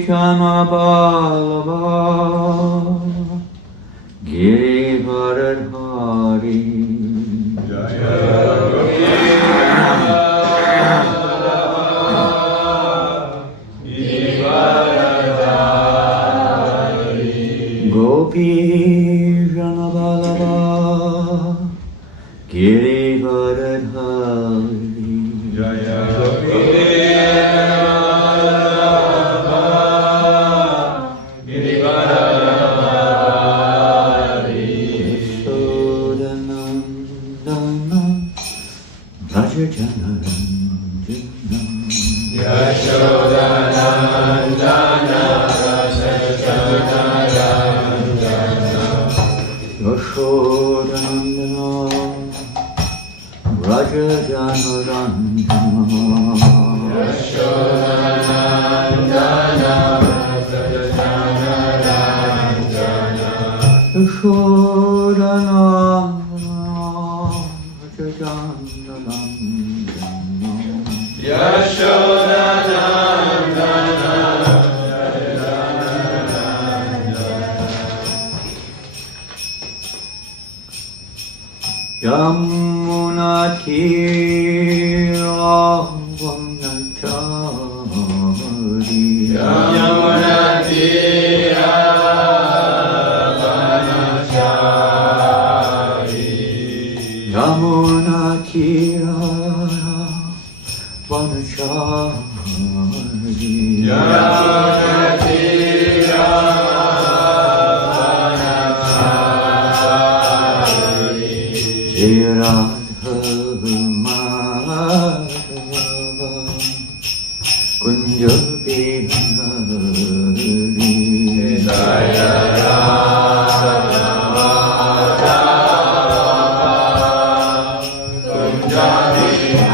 Jana Balaba Giri Varadhari Jaya Gopi Jana Balaba Giri Varadhari Jaya Gopi Giri Varadhari Yashodanandana Raja Janaranjana Yashodanandana Raja Janaranjana Yashodanandana Raja Janaranjana Yashodanandana Raja Janaranjana Yashodanandana Yashodanandana Yamuna Tira Vanachari Yamuna Tira Vanachari Yamuna Tira Vanachari Yamuna Tira Radha Madhava Kunja Bihari Jaya Radha Madhava Kunja Bihari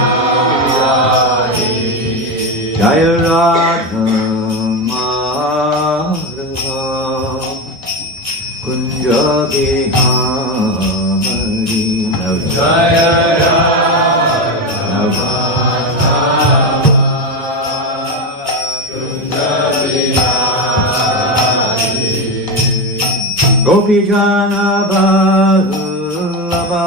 Jaya Radha Madhava Kunja Bihari Jaya Radha Kunja Bihari Gopi Jana Vallabha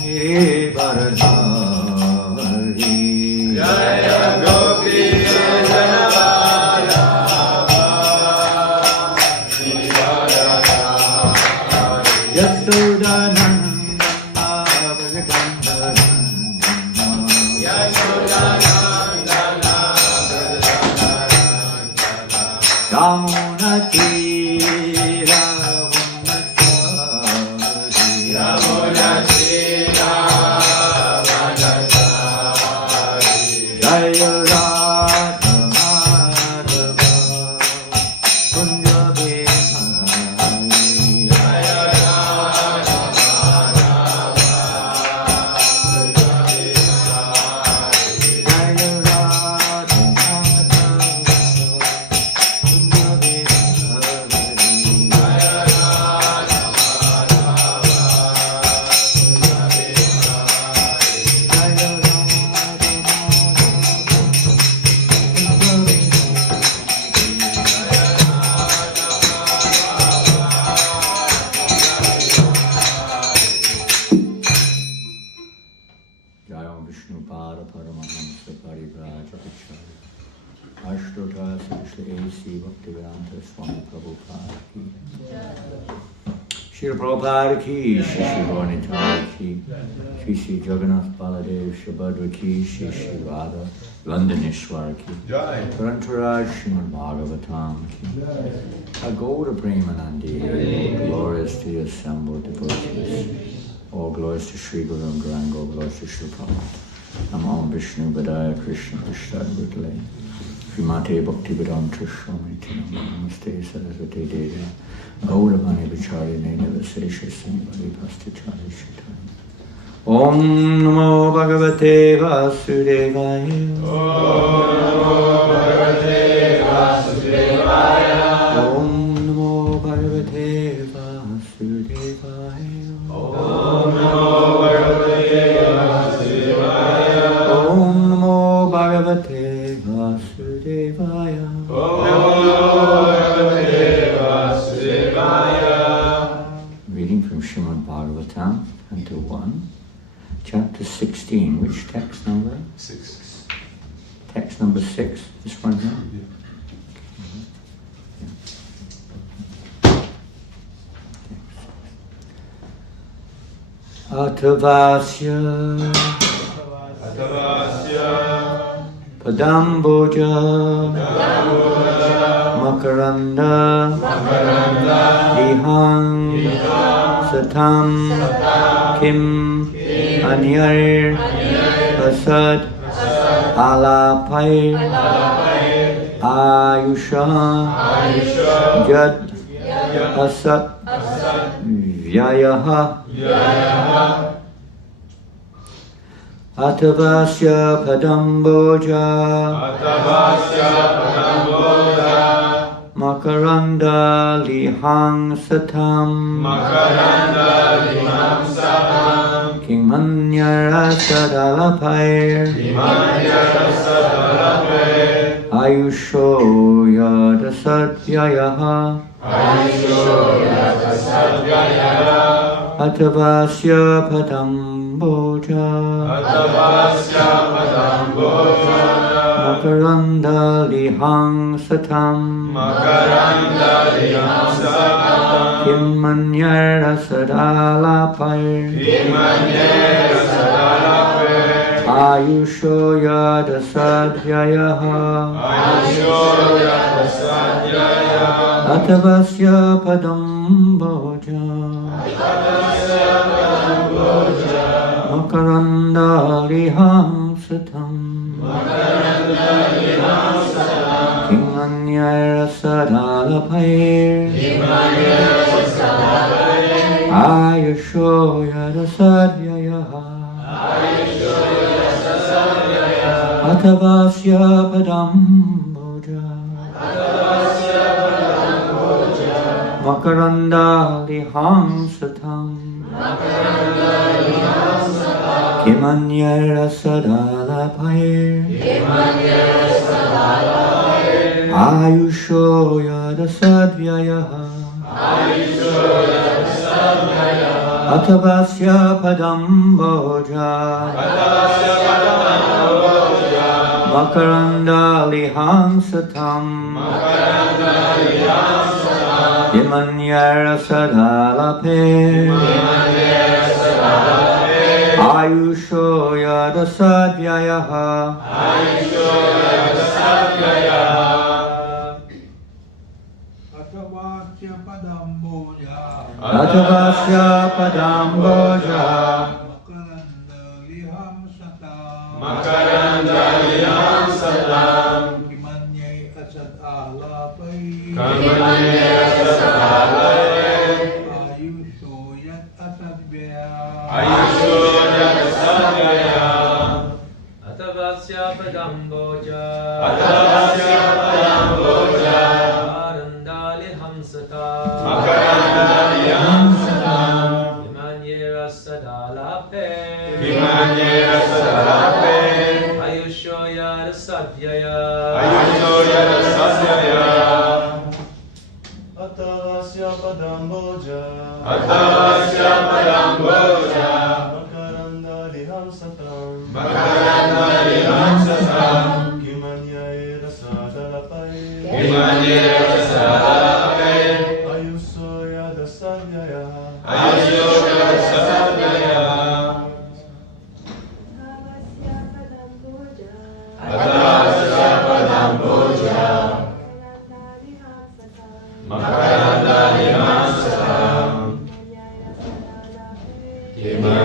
Giri Varadhari Jaya Gopi Jana Vallabha Giri Varadhari Yashodanandana Vrajandarandana Yashodanandana Vrajandarandana Yamuna Tira Vanachari Yamuna Tira Vanachari Jaya Radha Madhava Kunja Bihari Jaya Radha Madhava Kunja Bihari Jaya Radha Madhava Kunja Bihari Jaya Radha Jaya Vishnu Pada Paramahamsa Parivrajapachari Ashtota Krishna A.C. Bhaktivedanta Swami Prabhupada Ki Shri Prabhupada Ki Shri Gauranitai Ki Shri Shri Jagannath Baladev Shabhadra Ki Shri Shri Radha Londoneshwar Ki Parantaraj Srimad Bhagavatam Ki Agoda Premanandi glorious to the assembled devotees. All glories to Sri Guru and Gauranga, all glories to Sri Prabhupada. Namo Vishnu Vadaya Krishna Prasthad Bhutale Srimate Bhakti Vedanta Swami Namaste Saraswati Devi Gauravani Vicharine Nivasesha Sambhari Pastichari Shitani Om Namo Bhagavate Vasudevaya Om Namo Bhagavate Vasudevaya Om Namo Bhagavate Vasudevaya Om Namo Bhagavate Vasudevaya Om Namo Bhagavate Vasudevaya Vasudevaya. Reading from Srimad Bhagavatam, Canto 1, Chapter 16. Which text number? 6. Text number 6. This one here? Yeah. Atavasya Padamboja Makaranda Dihang Satam Kim Anyar Asad Alapai Ayusha Jad Asat Vyayaha Atavasya Padamboja Makaranda Lihang Satam King Manyara Sadalapai Ayusho Yada Satyayaha Atavasya Padamboja Makaranda Lihang Satam Kim Manyara Sadalapai Ayusho Yada Sadhyayaha Atavasya Padamboja Makaranda Lihang Satam King Manyara Sadalapai Ayusho Yada Sadhyayaha Atavasya Padamboja Makaranda Lihang Satam Kimanyara Sadalapai Ayusho Yada Sadhyayaha Atavasya Padamboja Makaranda Lihang Satam Kimanyara Sadalapai Ayusho Yada Sadhyayaha Atavasya Padamboja Makaranda Liham Satam Kimanyay Asad Alapai Ayusho Yat Asadvya Atavasya Padamboja Makaranda Liham Satam Kimanyera Sadalape Ayusho Yada Sadhyaya Atavasya Padamboja Makaranda Liham Satam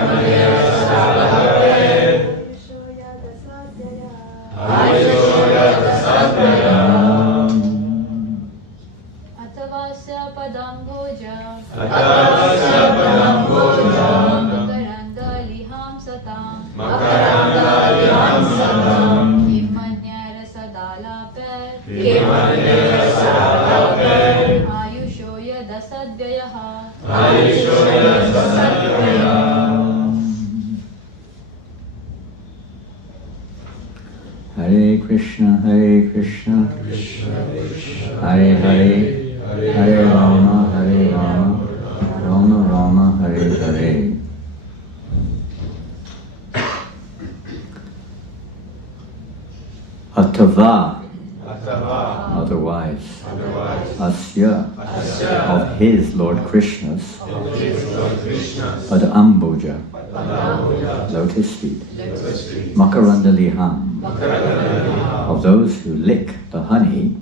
Kimanyera Sadalapai Ayusho Yada Sadhyaya Atavasya Padamboja Makaranda Liham Satam Kimanyara Sadalape Ayusho Yada Sadhyayaha Hare Krishna Krishna, Hare Krishna, Hare Hare, Hare Rama, Hare Rama, Rama Rama, Hare Hare. Atava, otherwise, Asya, of his Lord Krishna's, Padamboja, lotus feet, Makarandaliham, of those who lick the honey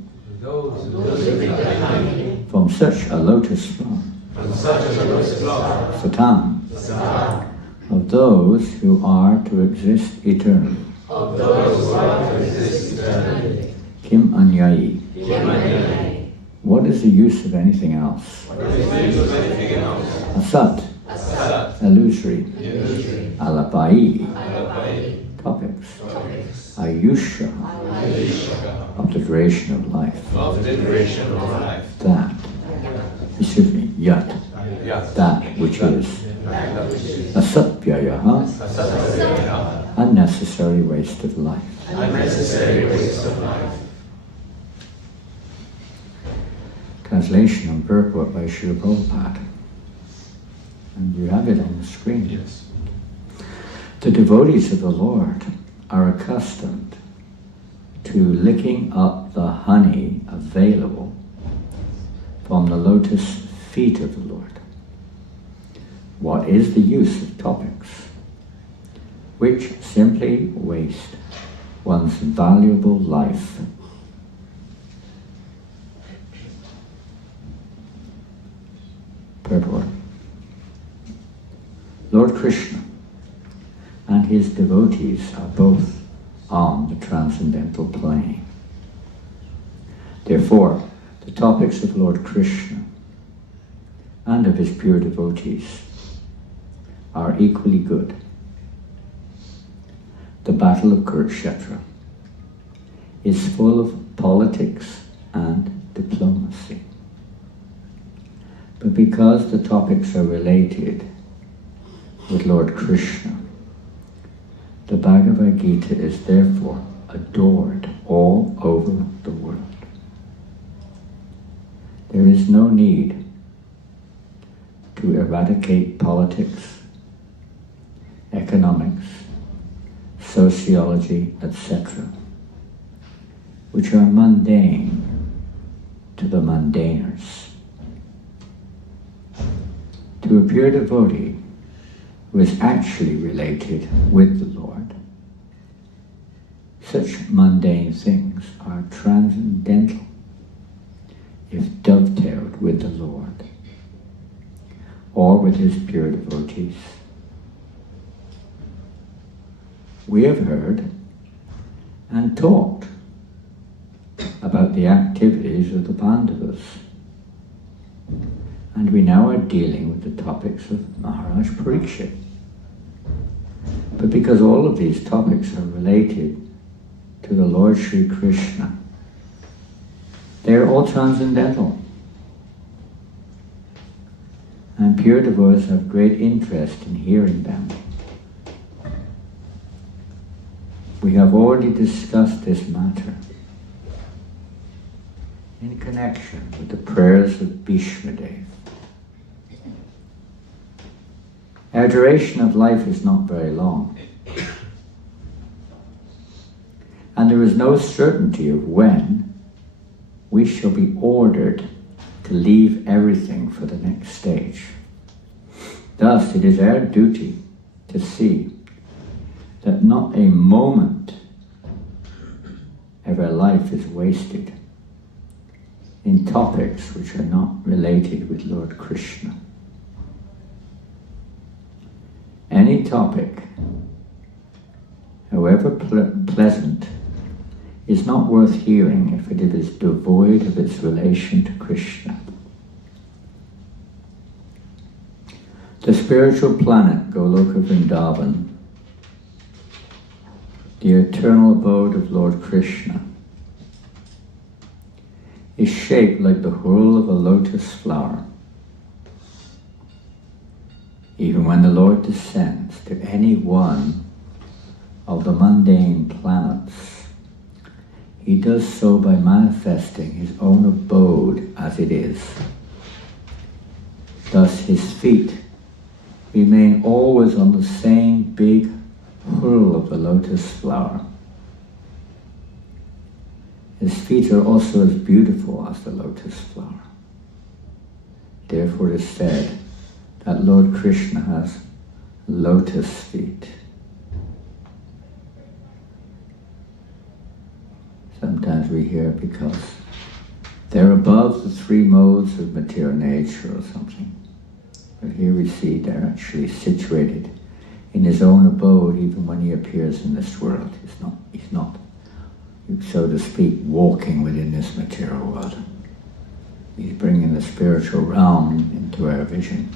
from such a lotus flower, Satam, of those who are to exist eternally, Kim Anyayi. What is the use of anything else? Asat, illusory. Alapai, topics. Ayusha, of the duration of life. That, excuse me, yat, that which is. Asatpyayaha, unnecessary waste of life. Translation and purport by Srila Prabhupada. And you have it on the screen. Yes. The devotees of the Lord are accustomed to licking up the honey available from the lotus feet of the Lord. What is the use of topics which simply waste one's valuable life? Purport. Lord Krishna and his devotees are both on the transcendental plane. Therefore, the topics of Lord Krishna and of his pure devotees are equally good. The battle of Kurukshetra is full of politics and diplomacy. But because the topics are related with Lord Krishna, the Bhagavad Gita is therefore adored all over the world. There is no need to eradicate politics, economics, sociology, etc., which are mundane to the mundaners. To a pure devotee who is actually related with the Lord, such mundane things are transcendental if dovetailed with the Lord or with his pure devotees. We have heard and talked about the activities of the Pandavas, and we now are dealing with the topics of Maharaj Parikshit. But because all of these topics are related to the Lord Sri Krishna, they are all transcendental. And pure devotees have great interest in hearing them. We have already discussed this matter in connection with the prayers of Bhishma Dev. Our duration of life is not very long, and there is no certainty of when we shall be ordered to leave everything for the next stage. Thus, it is our duty to see that not a moment of our life is wasted in topics which are not related with Lord Krishna. Any topic, however pleasant, is not worth hearing if it is devoid of its relation to Krishna. The spiritual planet Goloka Vrindavan, the eternal abode of Lord Krishna, is shaped like the whorl of a lotus flower. Even when the Lord descends to any one of the mundane planets, he does so by manifesting his own abode as it is. Thus his feet remain always on the same big hurl of the lotus flower. His feet are also as beautiful as the lotus flower. Therefore it is said that Lord Krishna has lotus feet. Sometimes we hear because they're above the three modes of material nature or something. But here we see they're actually situated in his own abode even when he appears in this world. He's not, so to speak, walking within this material world. He's bringing the spiritual realm into our vision.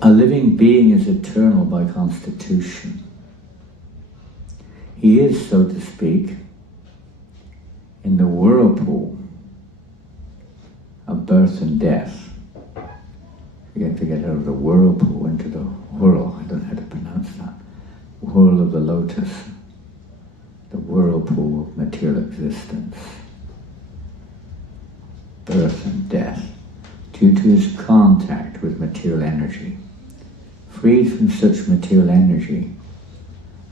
A living being is eternal by constitution. He is, so to speak, in the whirlpool of birth and death. You have to get out of the whirlpool into the whirl. I don't know how to pronounce that. Whirl of the lotus. The whirlpool of material existence. Birth and death. Due to his contact with material energy. Freed from such material energy,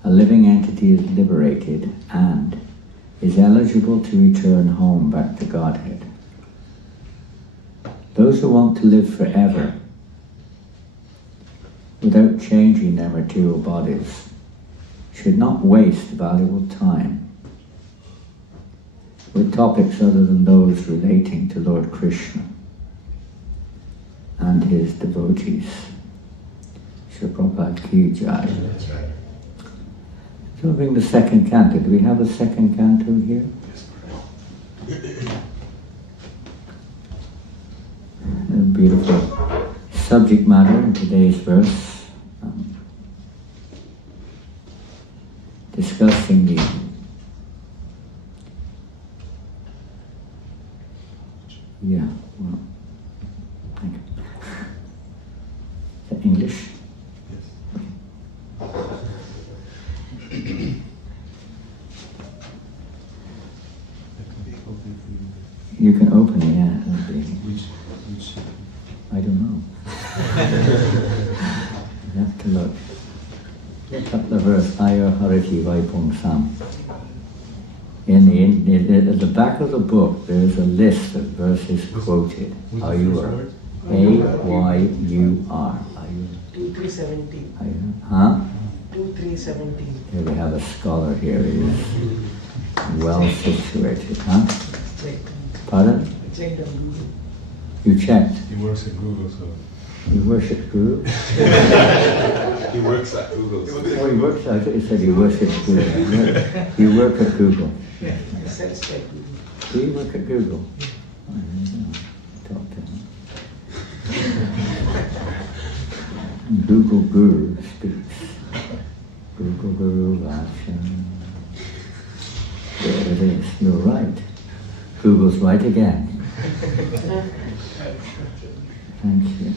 a living entity is liberated and is eligible to return home back to Godhead. Those who want to live forever without changing their material bodies should not waste valuable time with topics other than those relating to Lord Krishna and his devotees. Srila Prabhupada Ki Jai. That's right. So we'll bring the second canto. Do we have a second canto here? A beautiful subject matter in today's verse. Discussing the thank you. Is that English? You can open it, yeah. Which? I don't know. You have to look. Look up the verse, Ayo Hariti Vaipung Sam. At the back of the book, there is a list of verses quoted. Ayur. A-Y-U-R. 2317. Huh? 2317. Here we have a scholar here. He is well situated, huh? Pardon? Check the Google. You checked? He works at Google, so... You worship Guru? He works at Google. So. Oh, he works, I thought you said he worships Google. You work at Google. Satisfied Google. Do you work at Google? Oh, I don't know. Talk to him. Google Guru speaks. Google Guru Vacha. There it is. You're right. Google's right again. Thank you.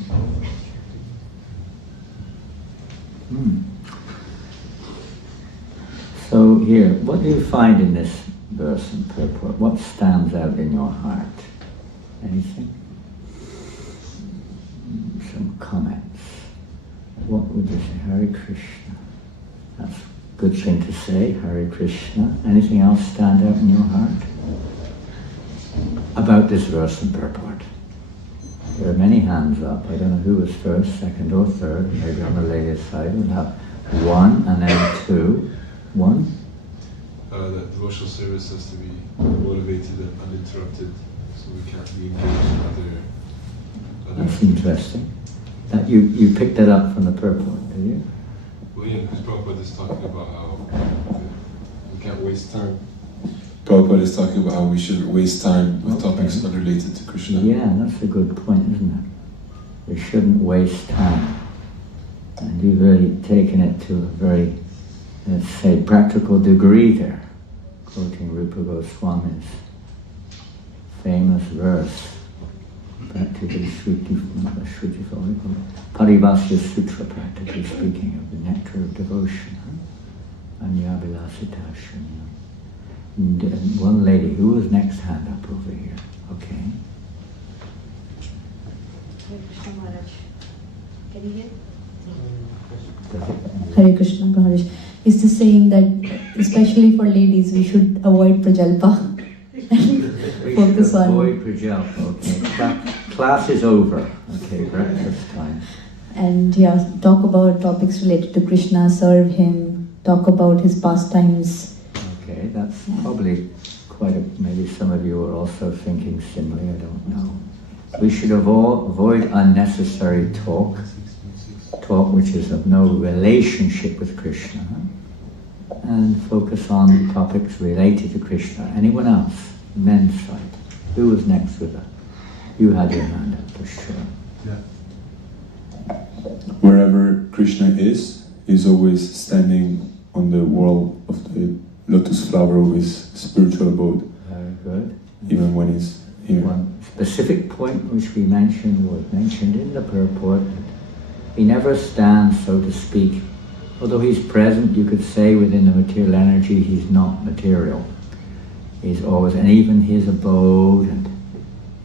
So here, what do you find in this verse and purport? What stands out in your heart? Anything? Some comments. What would you say? Hare Krishna. That's a good thing to say, Hare Krishna. Anything else stand out in your heart? About this verse and purport. There are many hands up. I don't know who was first, second or third. Maybe on the lady's side we'll have one and then two. One? That devotional service has to be motivated and uninterrupted, so we can't be engaged in other... That's interesting. That you picked that up from the purport, did you? Well, yeah, because Prabhupada is talking about how we can't waste time. Prabhupada is talking about how we shouldn't waste time with topics unrelated to Krishna. Yeah, that's a good point, isn't it? We shouldn't waste time. And you've really taken it to a very, let's say, practical degree there, quoting Rupa Goswami's famous verse, practically Parivasya Sutra, practically speaking, of the nectar of devotion. Anyabilasitashanya. And one lady, who was next hand up over here? Okay. Hare Krishna Maharaj. Can you hear? Hare Krishna Maharaj. Is this saying that, especially for ladies, we should avoid prajalpa? We Focus should on. avoid prajalpa. Okay. Class is over. Okay, breakfast time. And yeah, talk about topics related to Krishna, serve him, talk about his pastimes. Okay, that's probably quite a, maybe some of you are also thinking similarly, I don't know. We should avoid unnecessary talk which is of no relationship with Krishna, and focus on topics related to Krishna. Anyone else? Men's side. Who was next with that? You had your hand up for sure. Yeah. Wherever Krishna is, he's always standing on the wall of the lotus flower of his spiritual abode. Very good. Even when he's here. One specific point which we mentioned was mentioned in the purport. He never stands, so to speak. Although he's present, you could say within the material energy, he's not material. He's always, and even his abode and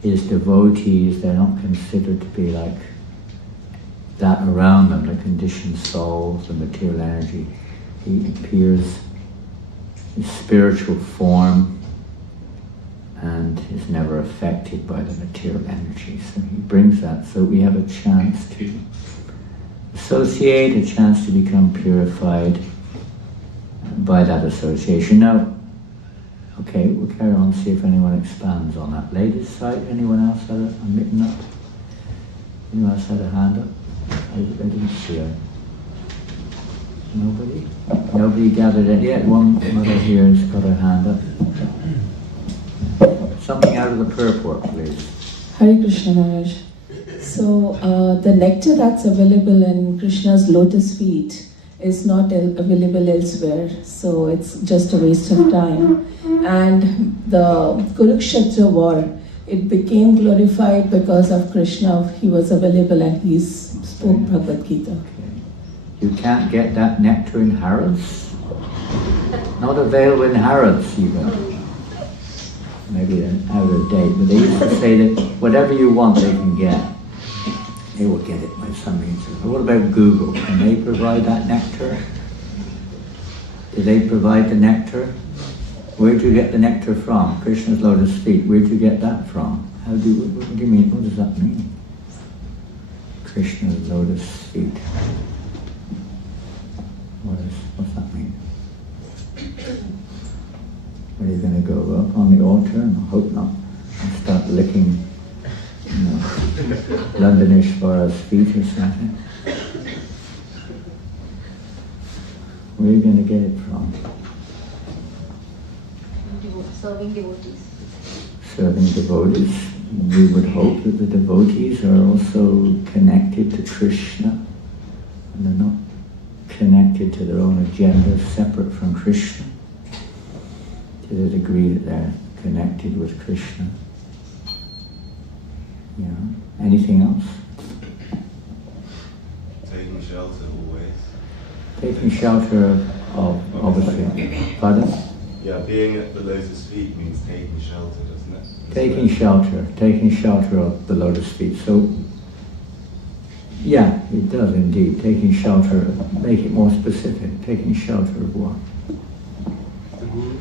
his devotees, they're not considered to be like that around them, the conditioned souls, the material energy. He appears in spiritual form and is never affected by the material energy. So he brings that, so we have a chance to associate, a chance to become purified by that association. Now, okay, we'll carry on, see if anyone expands on that. Ladies' side, anyone else had a mitten up? Anyone else had a hand up? I didn't see it. Nobody? Nobody gathered it yet. One mother here has got her hand up. Something out of the purport, please. Hare Krishna Maharaj. So the nectar that's available in Krishna's lotus feet is not available elsewhere, so it's just a waste of time. And the Kurukshetra war, it became glorified because of Krishna. He was available and he spoke Bhagavad Gita. Okay. You can't get that nectar in Harrods? Not available in Harrods even. Maybe they're out of date, but they used to say that whatever you want they can get. They will get it by some means. What about Google? Can they provide that nectar? Do they provide the nectar? Where do you get the nectar from? Krishna's lotus feet. Where do you get that from? What do you mean? What does that mean? Krishna's lotus feet. What's that mean? Are you going to go up on the altar? I hope not. And start licking, Londonishvara's feet or something. Where are you going to get it from? Serving devotees. Serving devotees. We would hope that the devotees are also connected to Krishna, and they're not connected to their own agenda separate from Krishna, to the degree that they're connected with Krishna. Yeah. Anything else? Taking shelter always. Taking shelter of obviously. Pardon? Yeah, being at the lotus feet means taking shelter, doesn't it? Taking shelter of the lotus feet. So, yeah, it does indeed. Taking shelter, make it more specific. Taking shelter of what? The Guru?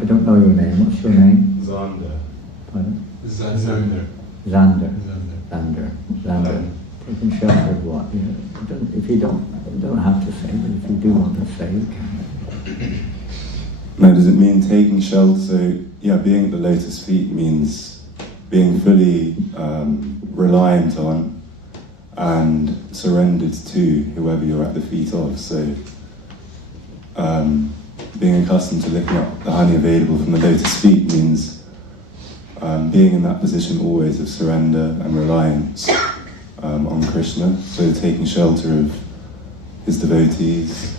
I don't know your name. What's your name? Zander. Pardon? Zander. Zander. Taking shelter of what? If you don't have to say, but if you do want to say, you can. Now, does it mean taking shelter? So, yeah, being at the lotus feet means being fully reliant on and surrendered to whoever you're at the feet of. So, being accustomed to licking up the honey available from the lotus feet means being in that position always of surrender and reliance on Krishna. So, taking shelter of his devotees.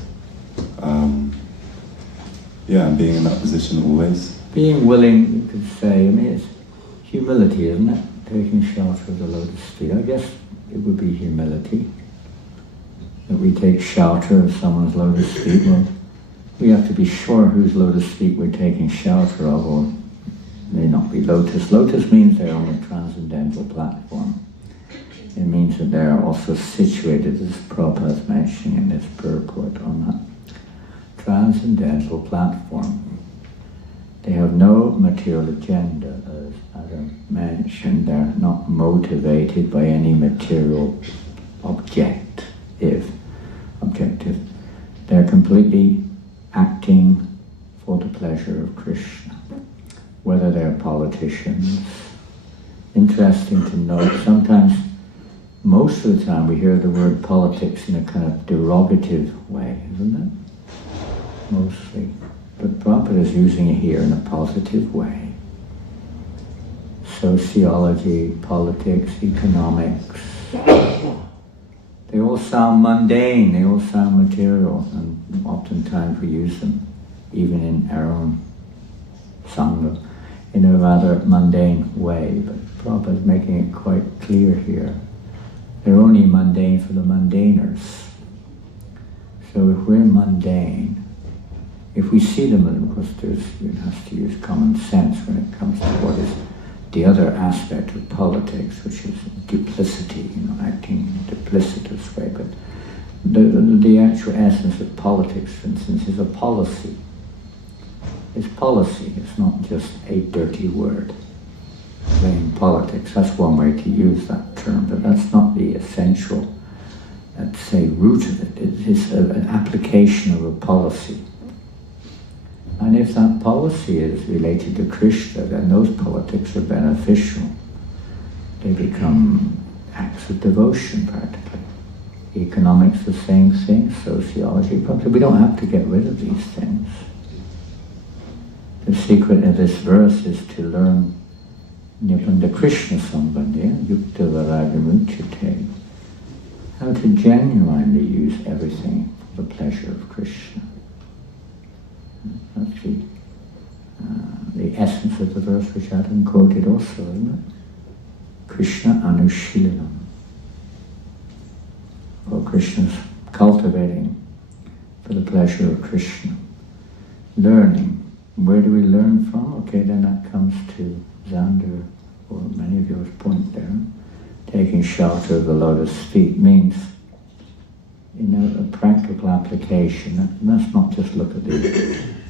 Yeah, and being in that position always. Being willing, you could say, it's humility, isn't it? Taking shelter of the lotus feet. I guess it would be humility. that we take shelter of someone's lotus feet. Well, we have to be sure whose lotus feet we're taking shelter of, or may not be lotus. Lotus means they're on a transcendental platform. It means that they're also situated, as Prabhupada is mentioning in this purport, on that transcendental platform. They have no material agenda, as I mentioned. They're not motivated by any material objective. They're completely acting for the pleasure of Krishna. Whether they're politicians, interesting to note, sometimes, most of the time we hear the word politics in a kind of derogative way, isn't it? Mostly. But Prabhupada is using it here in a positive way. Sociology, politics, economics, they all sound mundane, they all sound material, and oftentimes we use them, even in our own Sangha, in a rather mundane way. But Prabhupada is making it quite clear here. They're only mundane for the mundaners. So if we're mundane, if we see them, and of course it has to use common sense when it comes to what is the other aspect of politics, which is duplicity, acting in a duplicitous way. But the actual essence of politics, for instance, is a policy. It's policy, it's not just a dirty word. Playing politics, that's one way to use that term, but that's not the essential, let's say, root of it. It's an application of a policy. And if that policy is related to Krishna, then those politics are beneficial. They become acts of devotion, practically. Economics, the same thing. Sociology, probably. We don't have to get rid of these things. The secret of this verse is to learn Nipanda Krishna Sambandha, Yukta Varagamuchate, how to genuinely use everything for the pleasure of Krishna. That's the essence of the verse which Adam quoted also, isn't it? Krishna Anushilanam. Well, Krishna's cultivating for the pleasure of Krishna. Learning. Where do we learn from? Okay, then that comes to Xander, or many of yours point there. Taking shelter of the lotus feet means, a practical application. Let's not just look at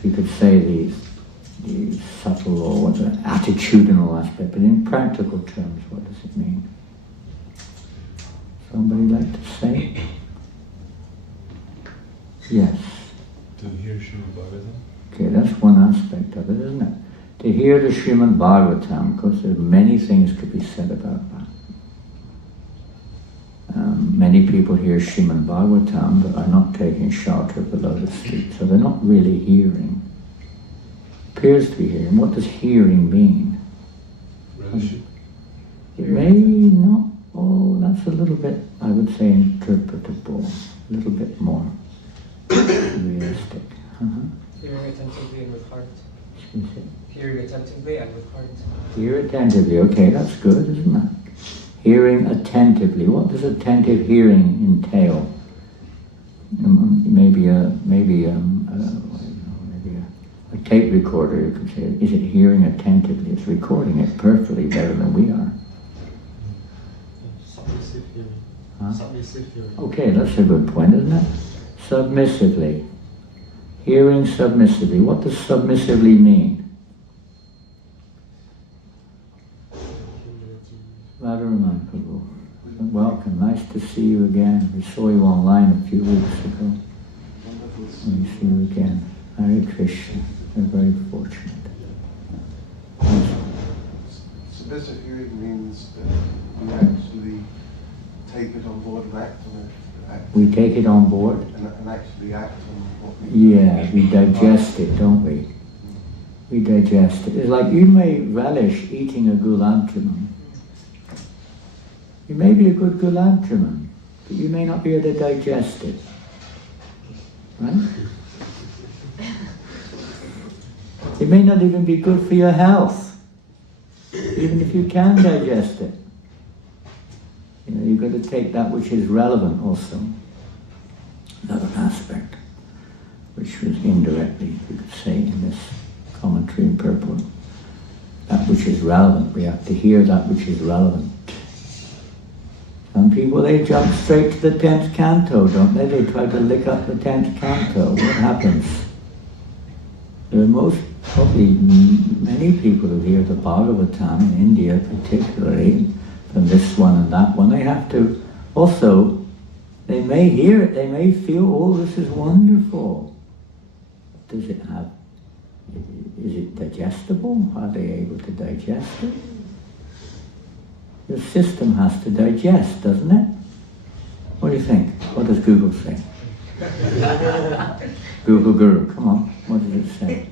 you could say the subtle or the attitudinal aspect, but in practical terms, what does it mean? Somebody like to say? Yes. To hear Srimad Bhagavatam. Okay, that's one aspect of it, isn't it? To hear the Srimad Bhagavatam, because there are many things could be said about that. Many people hear Srimad Bhagavatam but are not taking shelter of the lotus feet, so they're not really hearing. Appears to be hearing. What does hearing mean? It may not. Oh, that's a little bit, I would say, interpretable. A little bit more realistic. Hearing attentively and with heart. Excuse me? Hearing attentively and with heart. Hear attentively. Okay, that's good, isn't it? Hearing attentively. What does attentive hearing entail? Maybe a tape recorder, you could say. Is it hearing attentively? It's recording it perfectly better than we are. Submissive hearing. Huh? Submissive hearing. Okay, that's a good point, isn't it? Submissively. Hearing submissively. What does submissively mean? Radha Prabhu. Welcome, nice to see you again. We saw you online a few weeks ago. We see you again. Hare Krishna. We're very fortunate. Submissive hearing means that we actually take it on board and act on it. We take it on board? And actually act on what we Yeah, we digest it, don't we? We digest it. It's like you may relish eating a gulab jamun. You may be a good gulab jamun, but you may not be able to digest it. Right? It may not even be good for your health, even if you can digest it. You've got to take that which is relevant also. another aspect, which was indirectly, you could say, in this commentary and purport. That which is relevant, we have to hear that which is relevant. Some people, they jump straight to the 10th canto, don't they? They try to lick up the 10th canto. What happens? There are probably many people who hear the Bhagavatam, in India particularly, from this one and that one, they have to also, they may hear it, they may feel, oh, this is wonderful. Does it have, is it digestible? Are they able to digest it? Your system has to digest, doesn't it? What do you think? What does Google say? Google Guru, come on, what does it say?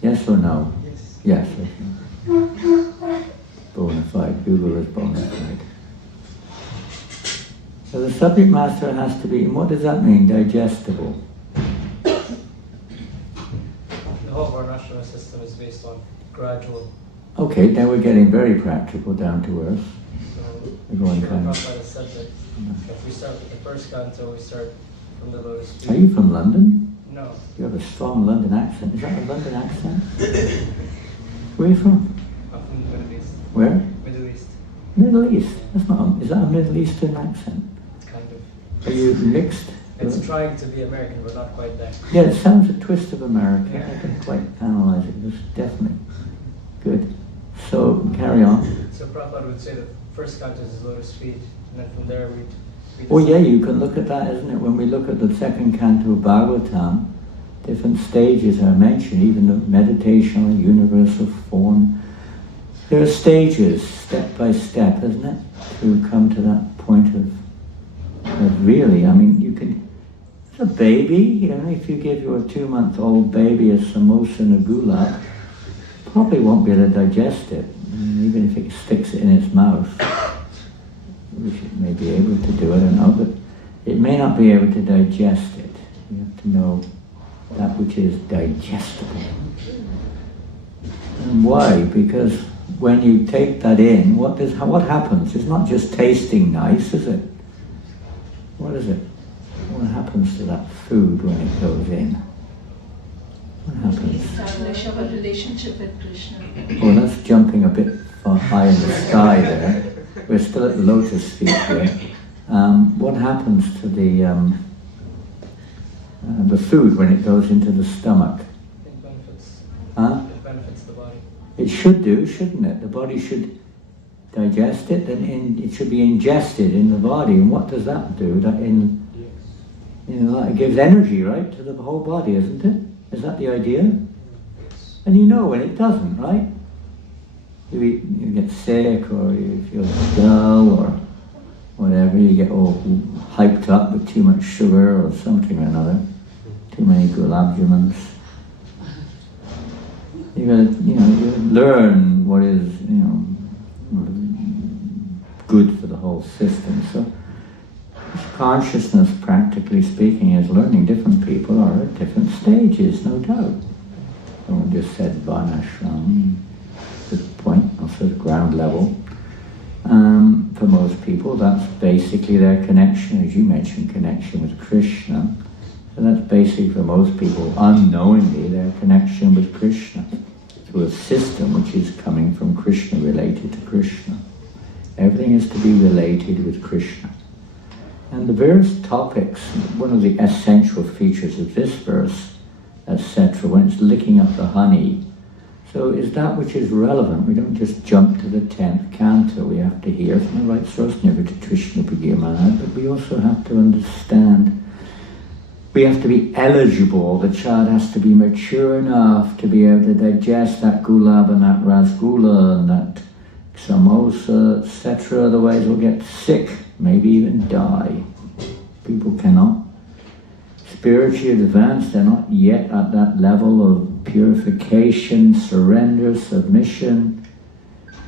Yes or no? Yes. Yes or no? Bona fide, Google is bona fide. So the subject matter has to be, and what does that mean, digestible? The whole varnashram system is based on gradual. Okay, now we're getting very practical, down to earth. So, We're going sure, kind of... Prabhupada said that if we start with the first canto, we start from the lotus feet. Are you from London? No. You have a strong London accent. Is that a London accent? Where are you from? I'm from the Middle East. Where? Middle East. Middle East. That's not. Is that a Middle Eastern accent? It's kind of. Are you mixed? It's trying to be American, but not quite there. Yeah, it sounds a twist of America. Yeah. I can quite analyze it. It's definitely good. So carry on. So Prabhupada would say that first canto is lotus feet, and then from there we. Oh yeah, you can look at that, isn't it? When we look at the second canto of Bhagavatam, different stages are mentioned, even the meditational, universal form. There are stages, step by step, isn't it? To come to that point of really, I mean, you can, a baby, you know, if you give your 2-month-old baby a samosa and a gulab, probably won't be able to digest it, even if it sticks it in its mouth. Which it may be able to do, I don't know, but it may not be able to digest it. You have to know that which is digestible. And why? Because when you take that in, what happens? It's not just tasting nice, is it? What is it? What happens to that food when it goes in? What happens? Establish our relationship with Krishna. Oh, that's jumping a bit far high in the sky there. We're still at the lotus feet here. What happens to the food when it goes into the stomach? It benefits. Huh? It benefits the body. It should do, shouldn't it? The body should digest it, and it should be ingested in the body. And what does that do? It gives energy, right, to the whole body, isn't it? Is that the idea? And you know when it doesn't, right? You get sick, or you feel dull, or whatever, you get all hyped up with too much sugar or something or another, too many gulab jamuns. You gotta learn what is, good for the whole system. So consciousness, practically speaking, is learning. Different people are at different stages, no doubt. Someone just said Varnashram, the point, also the ground level. For most people, that's basically their connection, as you mentioned, connection with Krishna. So that's basically for most people, unknowingly, their connection with Krishna through a system which is coming from Krishna, related to Krishna. Everything is to be related with Krishna. And the various topics, one of the essential features of this verse, etc., when it's licking up the honey, so is that which is relevant. We don't just jump to the 10th canto. We have to hear from the right source, never to Krishna Pagirmana, but we also have to understand. We have to be eligible. The child has to be mature enough to be able to digest that gulab and that rasgula and that samosa, etc. Otherwise we'll get sick, maybe even die. People cannot. Spiritually advanced, they're not yet at that level of purification, surrender, submission,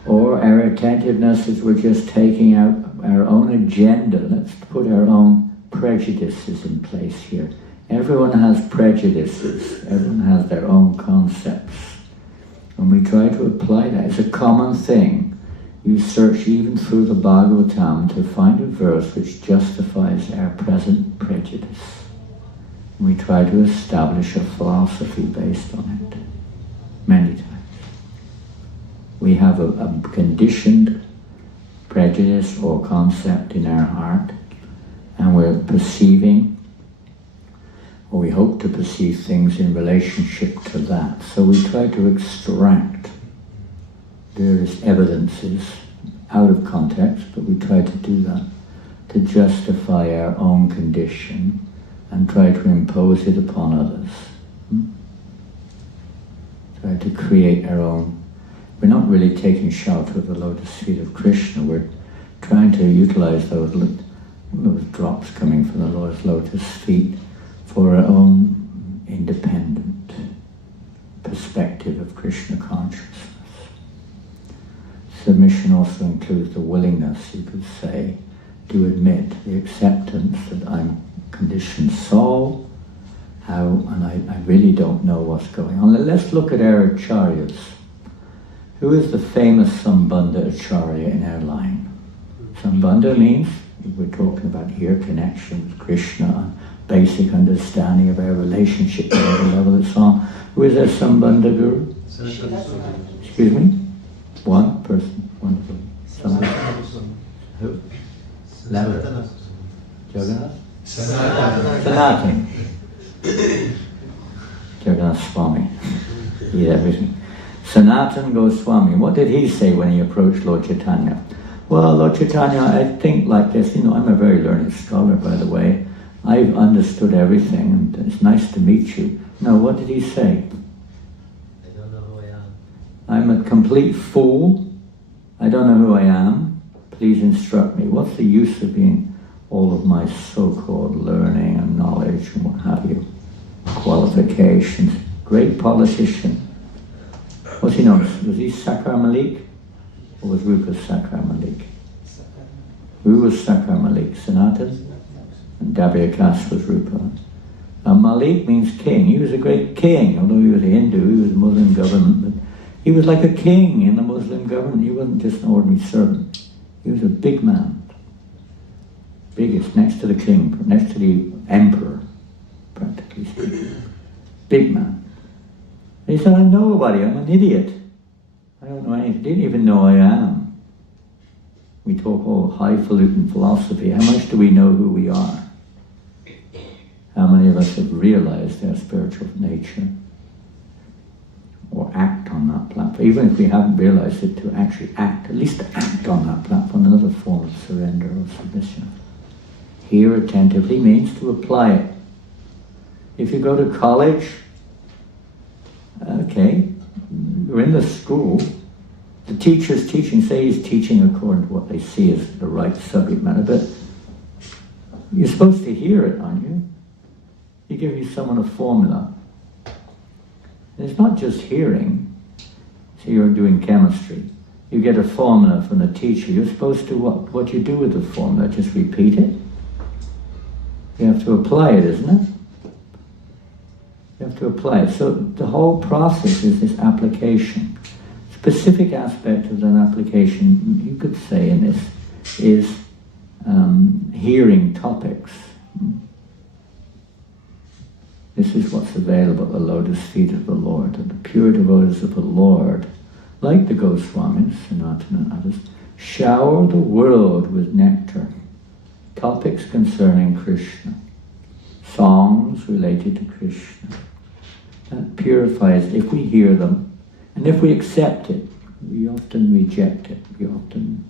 or our attentiveness is we're just taking out our own agenda. Let's put our own prejudices in place here. Everyone has prejudices. Everyone has their own concepts. And we try to apply that. It's a common thing. You search even through the Bhagavatam to find a verse which justifies our present prejudice. We try to establish a philosophy based on it many times. We have a conditioned prejudice or concept in our heart, and we're perceiving, or we hope to perceive things in relationship to that. So we try to extract various evidences out of context, but we try to do that to justify our own condition and try to impose it upon others. Try to create our own. We're not really taking shelter of the lotus feet of Krishna. We're trying to utilize those drops coming from the Lord's lotus feet for our own independent perspective of Krishna consciousness. Submission also includes the willingness, you could say, to admit the acceptance that I'm conditioned soul, and I really don't know what's going on. Let's look at our acharyas. Who is the famous Sambandha acharya in our line? Sambandha means, we're talking about here, connection with Krishna, basic understanding of our relationship at every level it's on. Who is our Sambandha guru? Excuse me? One person. Somebody. Who? Louder. Jagannath? Sanatana. Jagannath Swami. Eat everything. Sanatana Goswami. What did he say when he approached Lord Chaitanya? Well, Lord Chaitanya, I think like this. I'm a very learned scholar, by the way. I've understood everything, and it's nice to meet you. No, what did he say? I don't know who I am. I'm a complete fool. I don't know who I am. Please instruct me. What's the use of being all of my so-called learning and knowledge and what have you? Qualifications. Great politician. What's he known? Was he Sakar Malik? Or was Rupa Sakar Malik? Who was Sakar Malik? Sanatan? And Dabhyakas was Rupa. Malik means king. He was a great king, although he was a Hindu, he was a Muslim government, but he was like a king in the Muslim government. He wasn't just an ordinary servant. He was a big man. Biggest, next to the king, next to the emperor, practically speaking. Big man. And he said, I'm nobody, I'm an idiot. I don't know anything, didn't even know I am. We talk all highfalutin philosophy. How much do we know who we are? How many of us have realized our spiritual nature? Or act on that platform? Even if we haven't realized it, to actually act, at least to act on that platform, another form of surrender or submission. Hear attentively means to apply it. If you go to college, okay, you're in the school, the teacher's teaching, say he's teaching according to what they see as the right subject matter, but you're supposed to hear it, aren't you? You give someone a formula. And it's not just hearing. So you're doing chemistry. You get a formula from the teacher. You're supposed to, what you do with the formula? Just repeat it? You have to apply it, isn't it? You have to apply it. So the whole process is this application. Specific aspect of an application, you could say in this, is hearing topics. This is what's available at the lotus feet of the Lord. And the pure devotees of the Lord, like the Goswamis, Sanatana and others, shower the world with nectar. Topics concerning Krishna. Songs related to Krishna. That purifies, if we hear them, and if we accept it. We often reject it. We often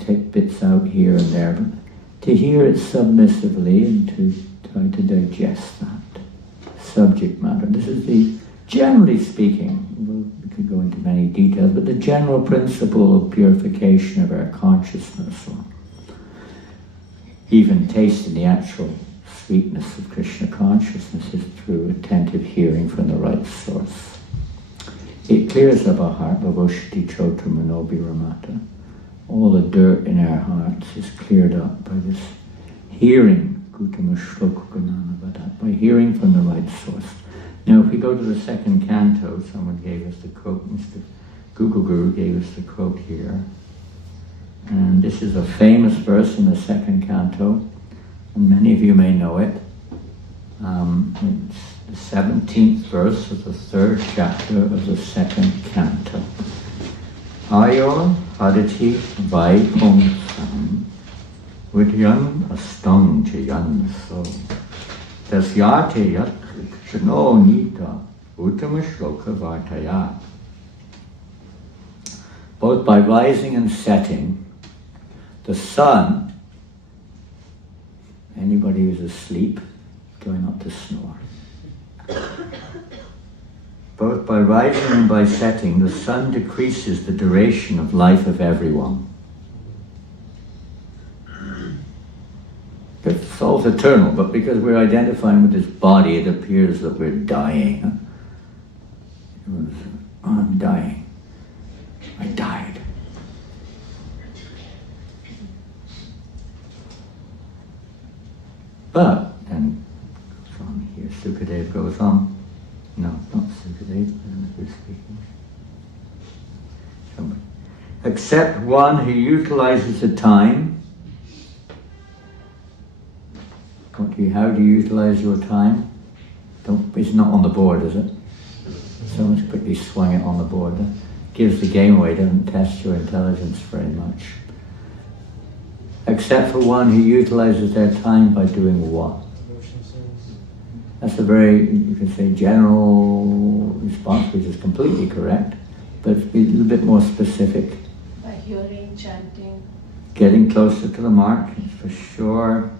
take bits out here and there. But to hear it submissively and to try to digest that subject matter. This is the, generally speaking, we could go into many details, but the general principle of purification of our consciousness, or even tasting the actual sweetness of Krishna consciousness, is through attentive hearing from the right source. It clears up our heart, Bhavoshti Chotra Manobi Ramata. All the dirt in our hearts is cleared up by this hearing, by hearing from the right source. Now if we go to the second canto, someone gave us the quote, Mr. Google Guru gave us the quote here. And this is a famous verse in the second canto, and many of you may know it. It's the 17th verse of the 3rd chapter of the second canto. Ayor hadati vaikuntham vidyam astang jayan so dasyate yat chano nita uttamashloka vartaya. Both by rising and setting, the sun, anybody who's asleep, going up to snore. Both by rising and by setting, the sun decreases the duration of life of everyone. The soul's eternal, but because we're identifying with this body, it appears that we're dying. I'm dying. I died. But, and from here, Sukadev goes on. No, not Sukadev, I don't know who's speaking. Somebody. Except one who utilizes the time. How do you utilize your time? It's not on the board, is it? Someone's quickly swung it on the board. Gives the game away, doesn't test your intelligence very much. Except for one who utilizes their time by doing what? That's a very, you can say, general response, which is completely correct, but be a little bit more specific. By hearing, chanting. Getting closer to the mark, for sure.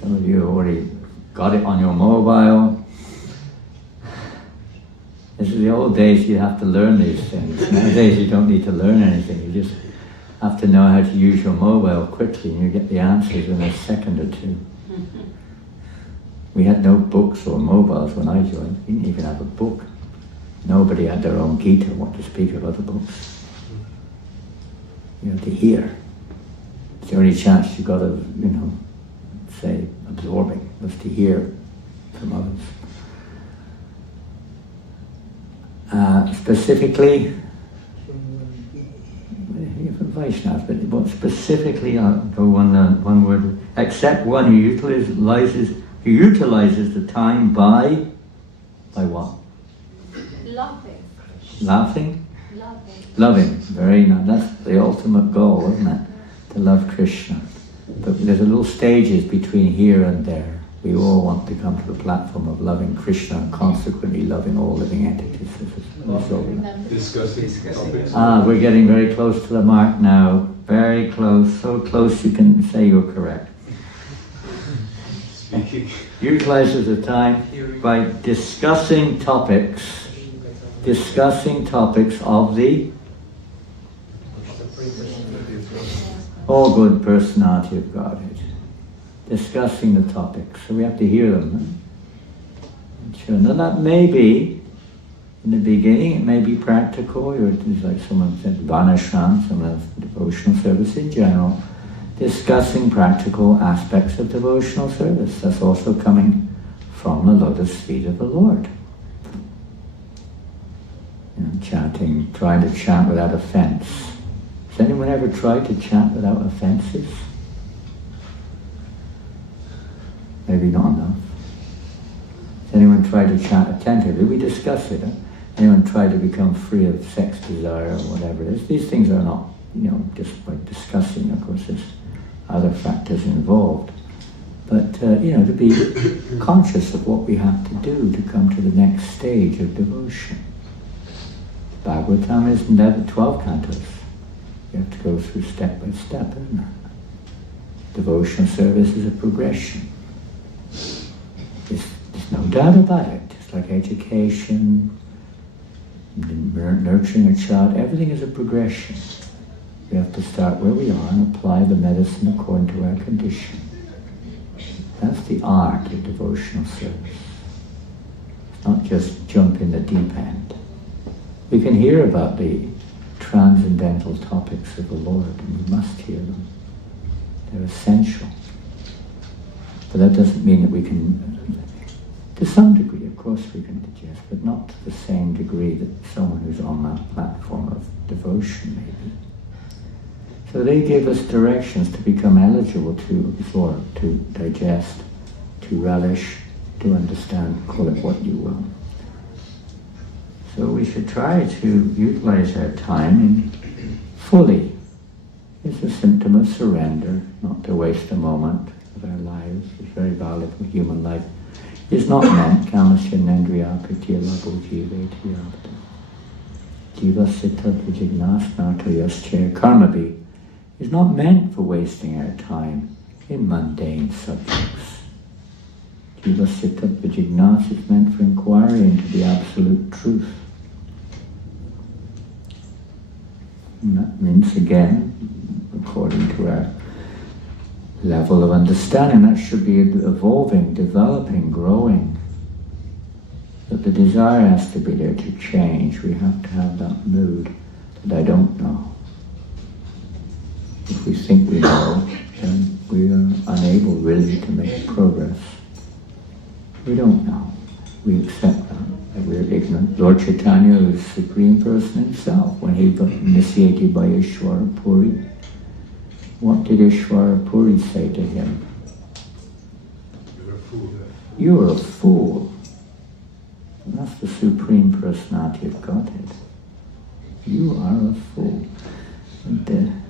Some of you already got it on your mobile. This is the old days, you have to learn these things. Nowadays you don't need to learn anything, you just have to know how to use your mobile quickly and you get the answers in a second or two. We had no books or mobiles when I joined. We didn't even have a book. Nobody had their own Gita, what to speak of other books. You had to hear. It's the only chance you got of, say, absorbing, was to hear from others. Specifically, from Vaishnavas, but specifically, I'll go one word, except one who utilizes the time by what? Laughing. Laughing? Loving. Loving, very nice. That's the ultimate goal, isn't it? To love Krishna. But there's a little stages between here and there. We all want to come to the platform of loving Krishna and consequently loving all living entities. Discussing topics. We're getting very close to the mark now. Very close, so close you can say you're correct. Speaking. Utilizes the time by discussing topics of the all good personality of Godhead. Discussing the topics, so we have to hear them. Sure. Now that may be, in the beginning, it may be practical, or it's like someone said, Vanashram, some of devotional service in general, discussing practical aspects of devotional service. That's also coming from the lotus feet of the Lord. Chanting, trying to chant without offense. Has anyone ever tried to chant without offenses? Maybe not enough. Has anyone tried to chant attentively? We discuss it. Anyone tried to become free of sex desire or whatever it is? These things are not, just by discussing. Of course, there's other factors involved. But, to be conscious of what we have to do to come to the next stage of devotion. Bhagavatam isn't that 12 cantos. You have to go through step by step, isn't it? Devotional service is a progression. There's no doubt about it. Just like education, nurturing a child, everything is a progression. We have to start where we are and apply the medicine according to our condition. That's the art of devotional service. It's not just jump in the deep end. We can hear about the transcendental topics of the Lord, and we must hear them. They're essential. But that doesn't mean that we can To some degree, of course, we can digest, but not to the same degree that someone who's on that platform of devotion maybe. So they gave us directions to become eligible to absorb, to digest, to relish, to understand, call it what you will. So we should try to utilize our time fully. It's a symptom of surrender, not to waste a moment of our lives. It's very valuable. Human life is not meant, kamasya nendriya pritya labho jivetya jiva siddha vijignasnato yaschaya karma is not meant for wasting our time in mundane subjects. Jiva siddha vijignas is meant for inquiry into the absolute truth. And that means, again, according to our level of understanding, that should be evolving, developing, growing. But the desire has to be there to change. We have to have that mood that I don't know. If we think we know, then we are unable really to make progress. We don't know. We accept that we're ignorant. Lord Chaitanya is the Supreme Person himself. When he got initiated by Ishvara Puri, what did Ishvara Puri say to him? You're a fool. You're a fool. And that's the Supreme Personality of Godhead. You are a fool. And